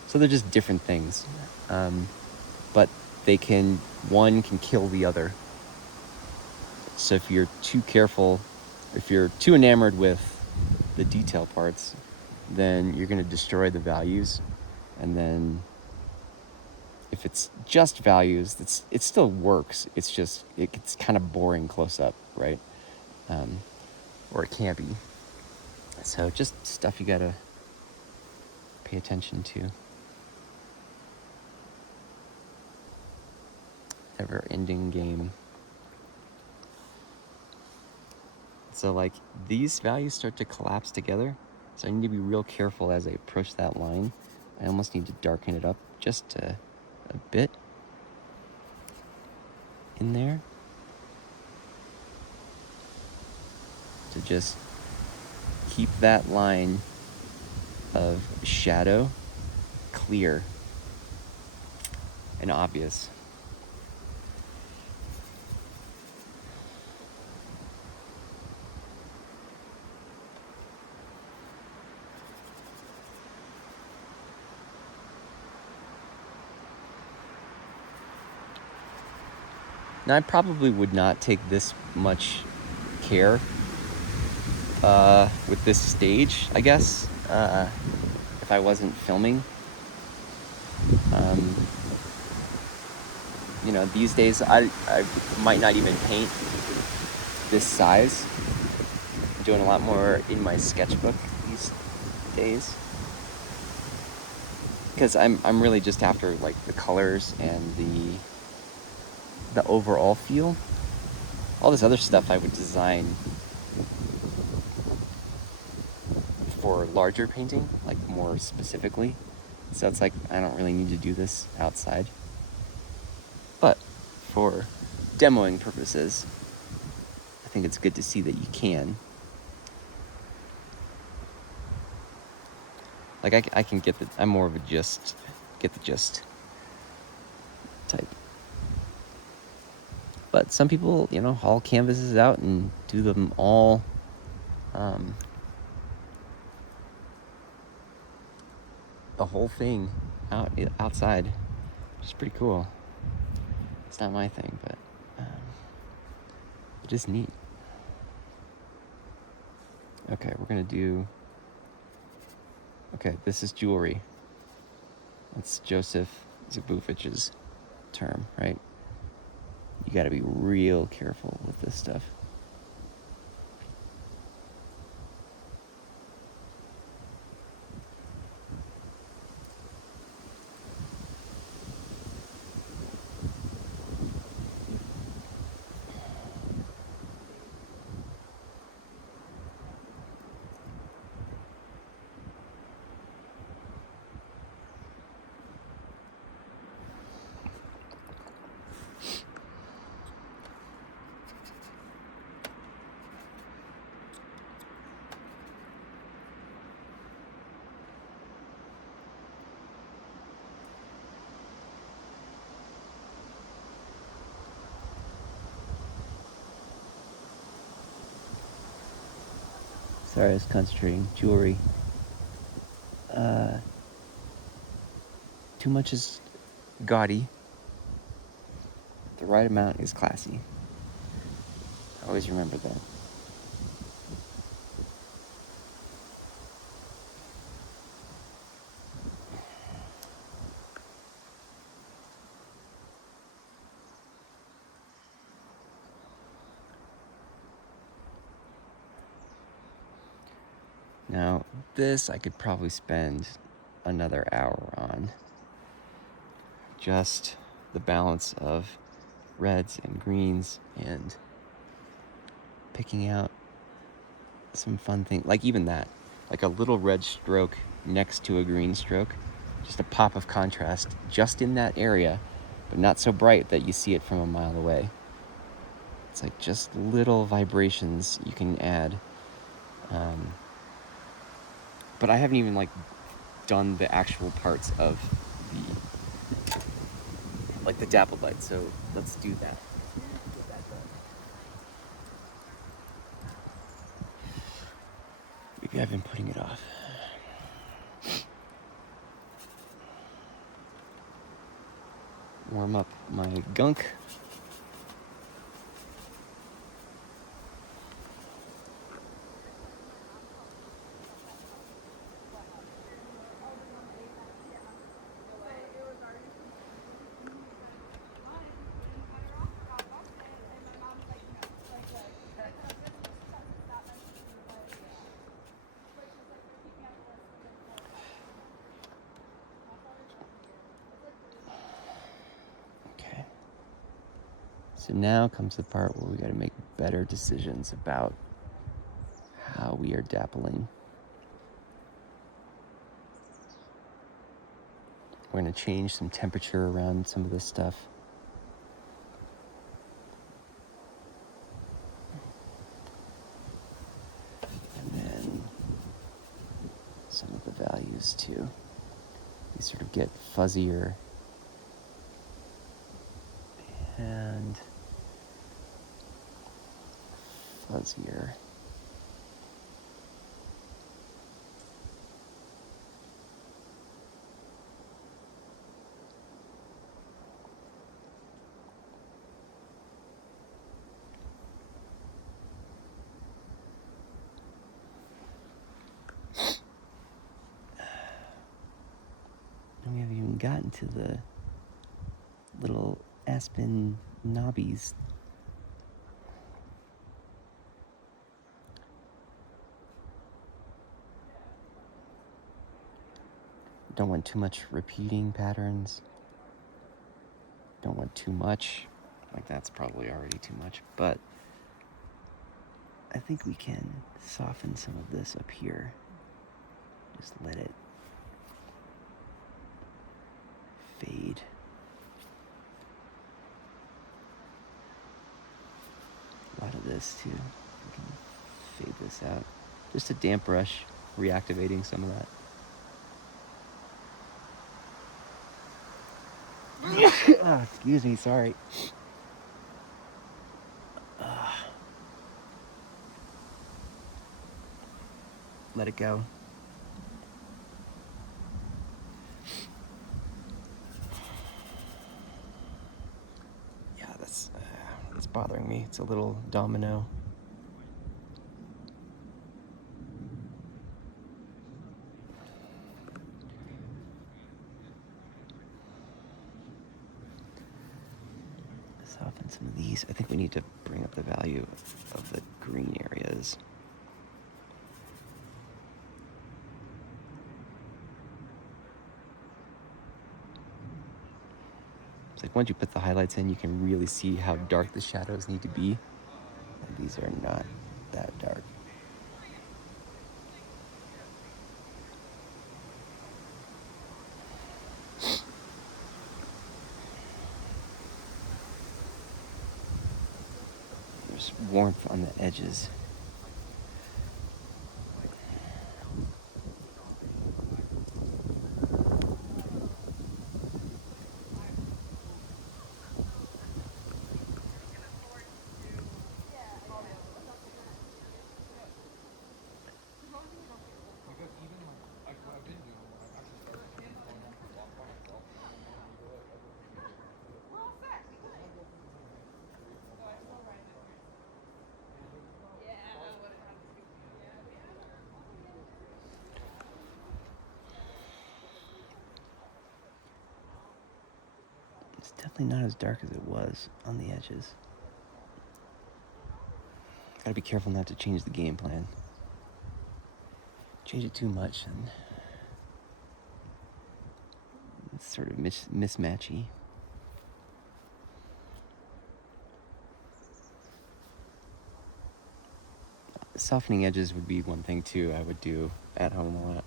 So they're just different things. But one can kill the other. So if you're too careful, if you're too enamored with the detail parts, then you're going to destroy the values. And then if it's just values, it still works. It's just, it's kind of boring close up, right? Or it can be. So just stuff you got to pay attention to. Never-ending game. So like these values start to collapse together. So I need to be real careful as I approach that line. I almost need to darken it up just a bit in there to just keep that line of shadow clear and obvious. Now I probably would not take this much care with this stage, I guess, if I wasn't filming. These days I might not even paint this size. I'm doing a lot more in my sketchbook these days because I'm really just after like the colors and the overall feel. All this other stuff I would design for larger painting, like more specifically. So it's like I don't really need to do this outside. But for demoing purposes, I think it's good to see that you can. Like I can get I'm more of a get the gist type. But some people, haul canvases out and do them all the whole thing outside, which is pretty cool. It's not my thing, but it is neat. Okay, we're gonna do. Okay, this is jewelry. That's Joseph Zabufich's term, right? You gotta be real careful with this stuff. Sorry, I was concentrating. Jewelry. Too much is gaudy. The right amount is classy. Always remember that. Now, this I could probably spend another hour on. Just the balance of reds and greens and picking out some fun things. Like even that, like a little red stroke next to a green stroke. Just a pop of contrast just in that area, but not so bright that you see it from a mile away. It's like just little vibrations you can add. But I haven't even like done the actual parts of the dappled light, so let's do that. Get that done. Maybe I've been putting it off. Warm up my gunk. Okay. So now comes the part where we got to make better decisions about how we are dappling. We're going to change some temperature around some of this stuff. And then some of the values too. These sort of get fuzzier and fuzzier. And we haven't even gotten to the little aspen knobbies. Don't want too much repeating patterns. Don't want too much. Like that's probably already too much, but I think we can soften some of this up here. Just let it fade. A lot of this too. We can fade this out. Just a damp brush, reactivating some of that. Excuse me, sorry. Let it go. Yeah, that's bothering me. It's a little domino. Soften some of these. I think we need to bring up the value of the green areas. It's like once you put the highlights in, you can really see how dark the shadows need to be. And these are not that dark. There's warmth on the edges. It's definitely not as dark as it was on the edges. Gotta be careful not to change the game plan. change it too much, and it's sort of mismatchy. Softening edges would be one thing too I would do at home a lot.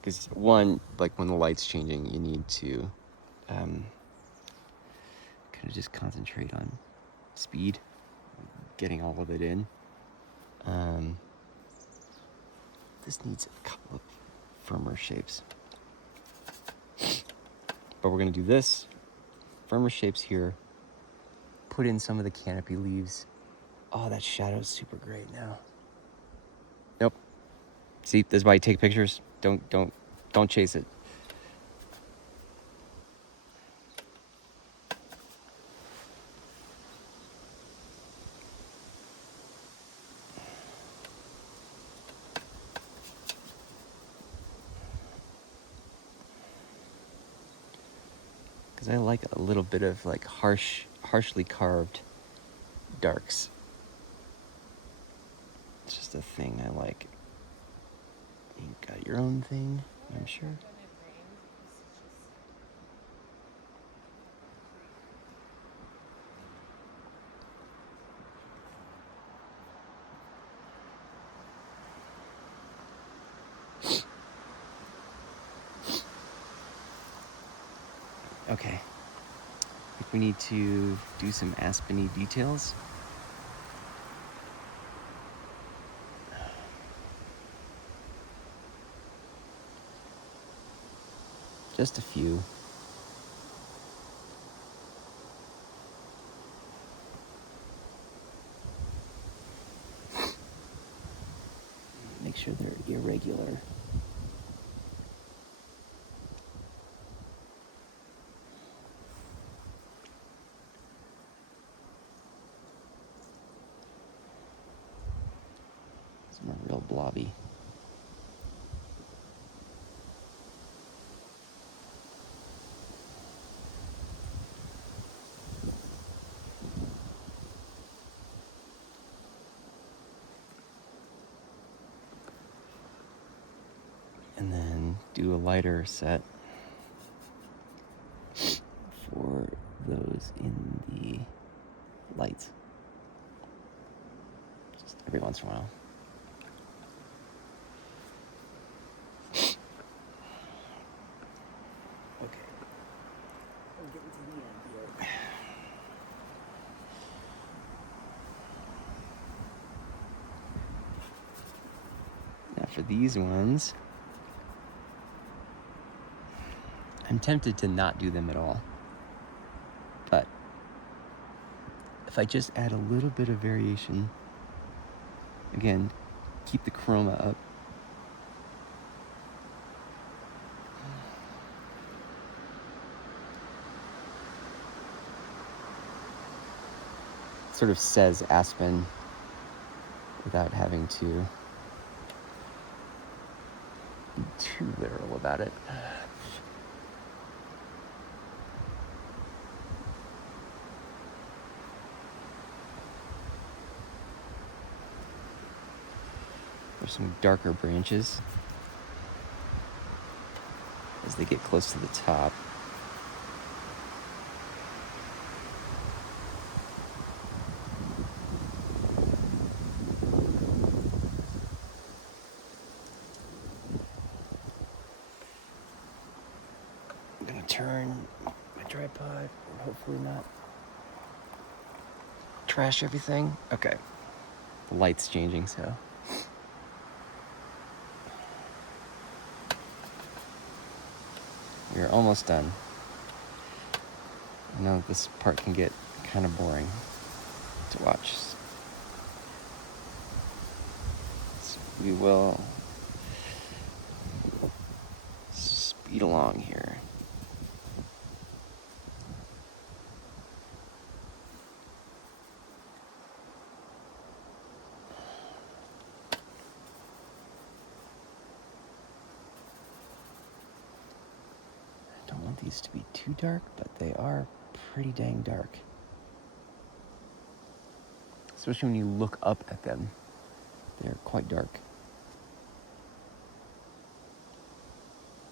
Because one, like when the light's changing, you need to kind of just concentrate on speed, getting all of it in. This needs a couple of firmer shapes. But we're gonna do this, firmer shapes here, put in some of the canopy leaves. Oh, that shadow's super great now. Nope. See, this is why you take pictures. Don't chase it. Because I like a little bit of like harshly carved darks. It's just a thing I like. You got your own thing, I'm sure. Okay. I think we need to do some aspeny details. Just a few. Make sure they're irregular. Some are real blobby. And then do a lighter set for those in the lights. Just every once in a while. Okay. I'm getting to the end here. Now for these ones, I'm tempted to not do them at all. But if I just add a little bit of variation, again, keep the chroma up. Sort of says aspen without having to be too literal about it. There's some darker branches as they get close to the top. I'm gonna turn my tripod and hopefully not trash everything. Okay, the light's changing, so. We're almost done. I know this part can get kind of boring to watch. So we will speed along here. I don't want these to be too dark, but they are pretty dang dark. Especially when you look up at them. They're quite dark.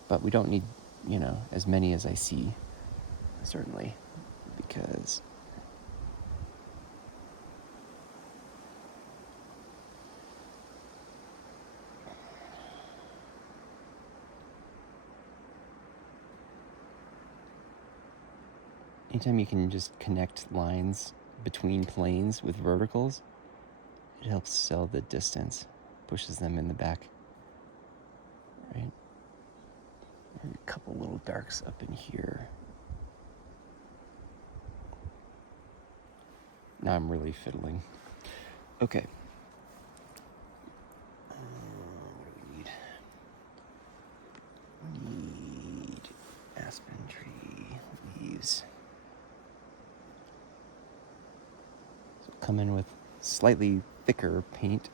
But we don't need, as many as I see, certainly, because anytime you can just connect lines between planes with verticals, it helps sell the distance, pushes them in the back, right? And a couple little darks up in here. Now I'm really fiddling. Okay. What do we need? We need aspen tree leaves. So come in with slightly thicker paint.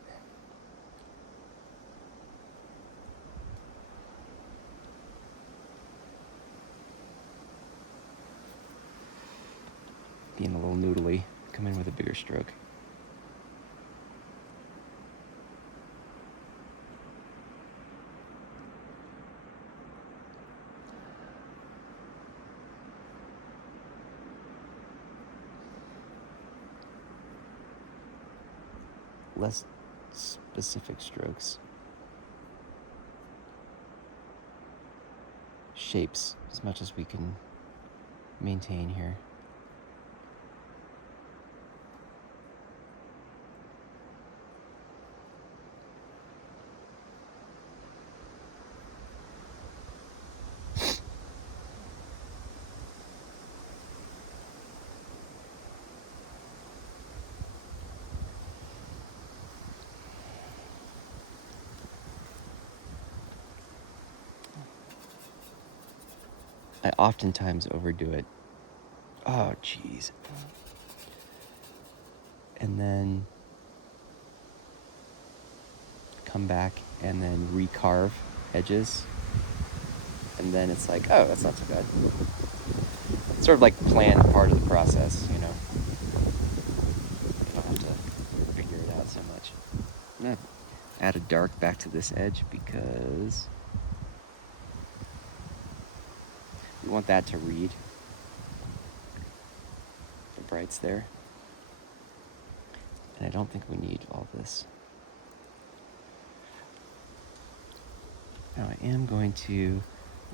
Being a little noodly, come in with a bigger stroke. Less specific strokes. Shapes as much as we can maintain here. I oftentimes overdo it. Oh, jeez. And then come back and then recarve edges. And then it's like, oh, that's not too bad. It's sort of like planned part of the process, You don't have to figure it out so much. I'm going to add a dark back to this edge because we want that to read. The brights there. And I don't think we need all this. Now I am going to,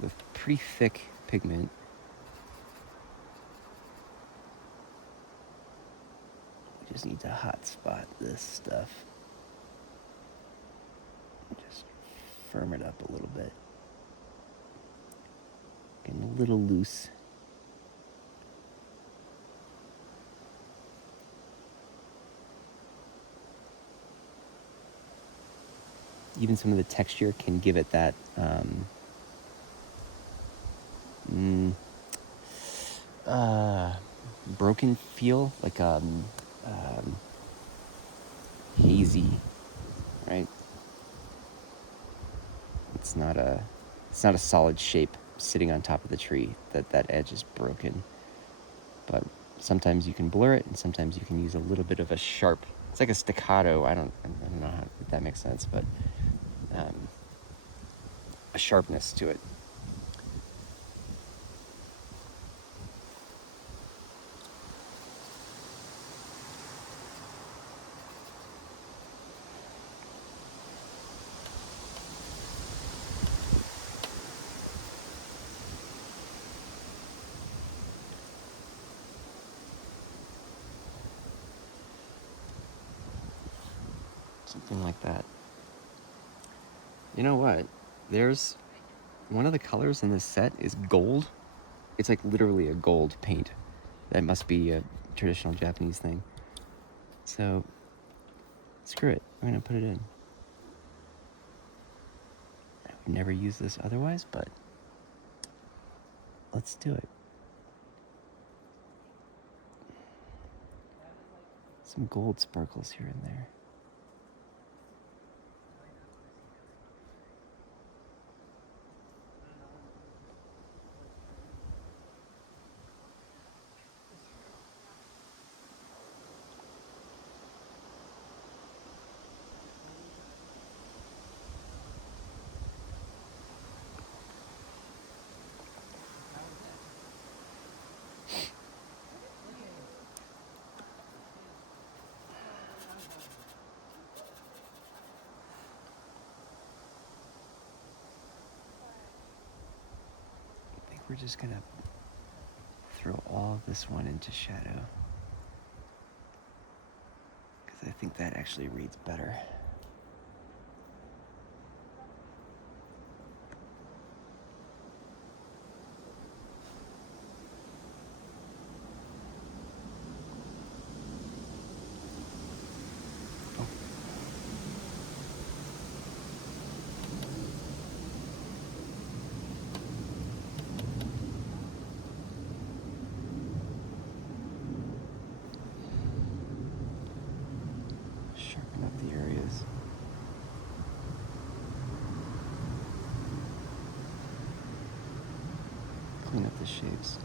with pretty thick pigment, we just need to hot spot this stuff. Just firm it up a little bit. Getting a little loose. Even some of the texture can give it that broken feel, like hazy, right? It's not a solid shape sitting on top of the tree. That edge is broken. But sometimes you can blur it, and sometimes you can use a little bit of a sharp. It's like a staccato. I don't know if that makes sense, but a sharpness to it. Something like that. You know what? There's one of the colors in this set is gold. It's like literally a gold paint. That must be a traditional Japanese thing. So, screw it. I'm gonna put it in. I've never used this otherwise, but let's do it. Some gold sparkles here and there. we're just gonna throw all this one into shadow, because I think that actually reads better. Sharpen up the areas. Clean up the shapes.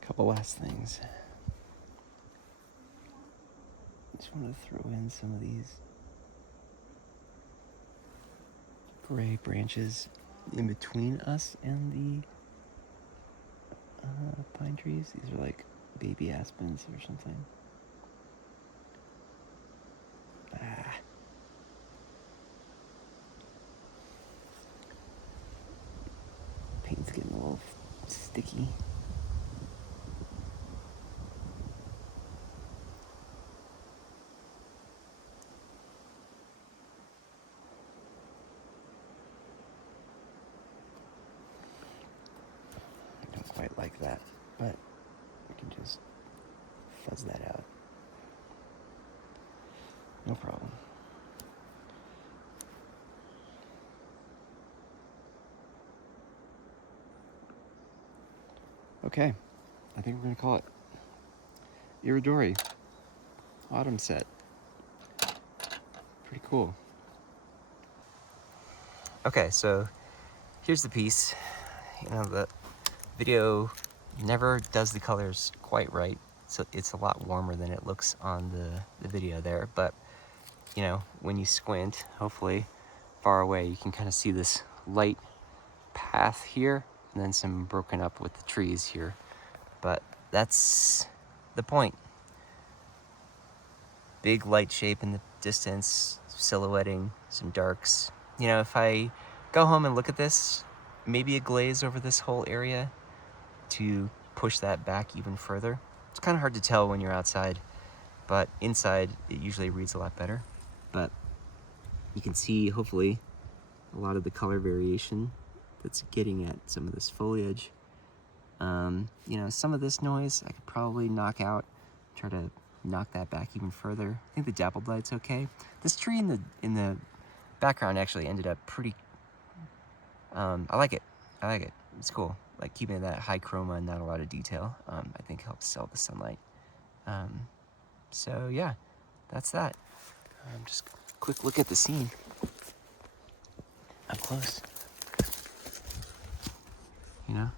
Couple last things. Just want to throw in some of these gray branches in between us and the pine trees. These are like baby aspens or something. Paint's getting a little sticky. I don't quite like that, but we can just fuzz that out. No problem. Okay, I think we're gonna call it Irodori Autumn set. Pretty cool. Okay, so here's the piece. You know, the video never does the colors quite right, so it's a lot warmer than it looks on the video there, but you know, when you squint, hopefully far away, you can kind of see this light path here and then some broken up with the trees here, but that's the point. Big light shape in the distance, silhouetting some darks. You know, if I go home and look at this, maybe a glaze over this whole area to push that back even further. It's kind of hard to tell when you're outside, but inside it usually reads a lot better. But you can see, hopefully, a lot of the color variation that's getting at some of this foliage. You know, some of this noise I could probably knock out, try to knock that back even further. I think the dappled light's okay. This tree in the background actually ended up pretty, I like it. It's cool. Like keeping that high chroma and not a lot of detail, I think helps sell the sunlight. So yeah, that's that. Just a quick look at the scene up close. You know?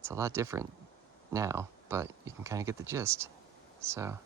It's a lot different now, but you can kind of get the gist. So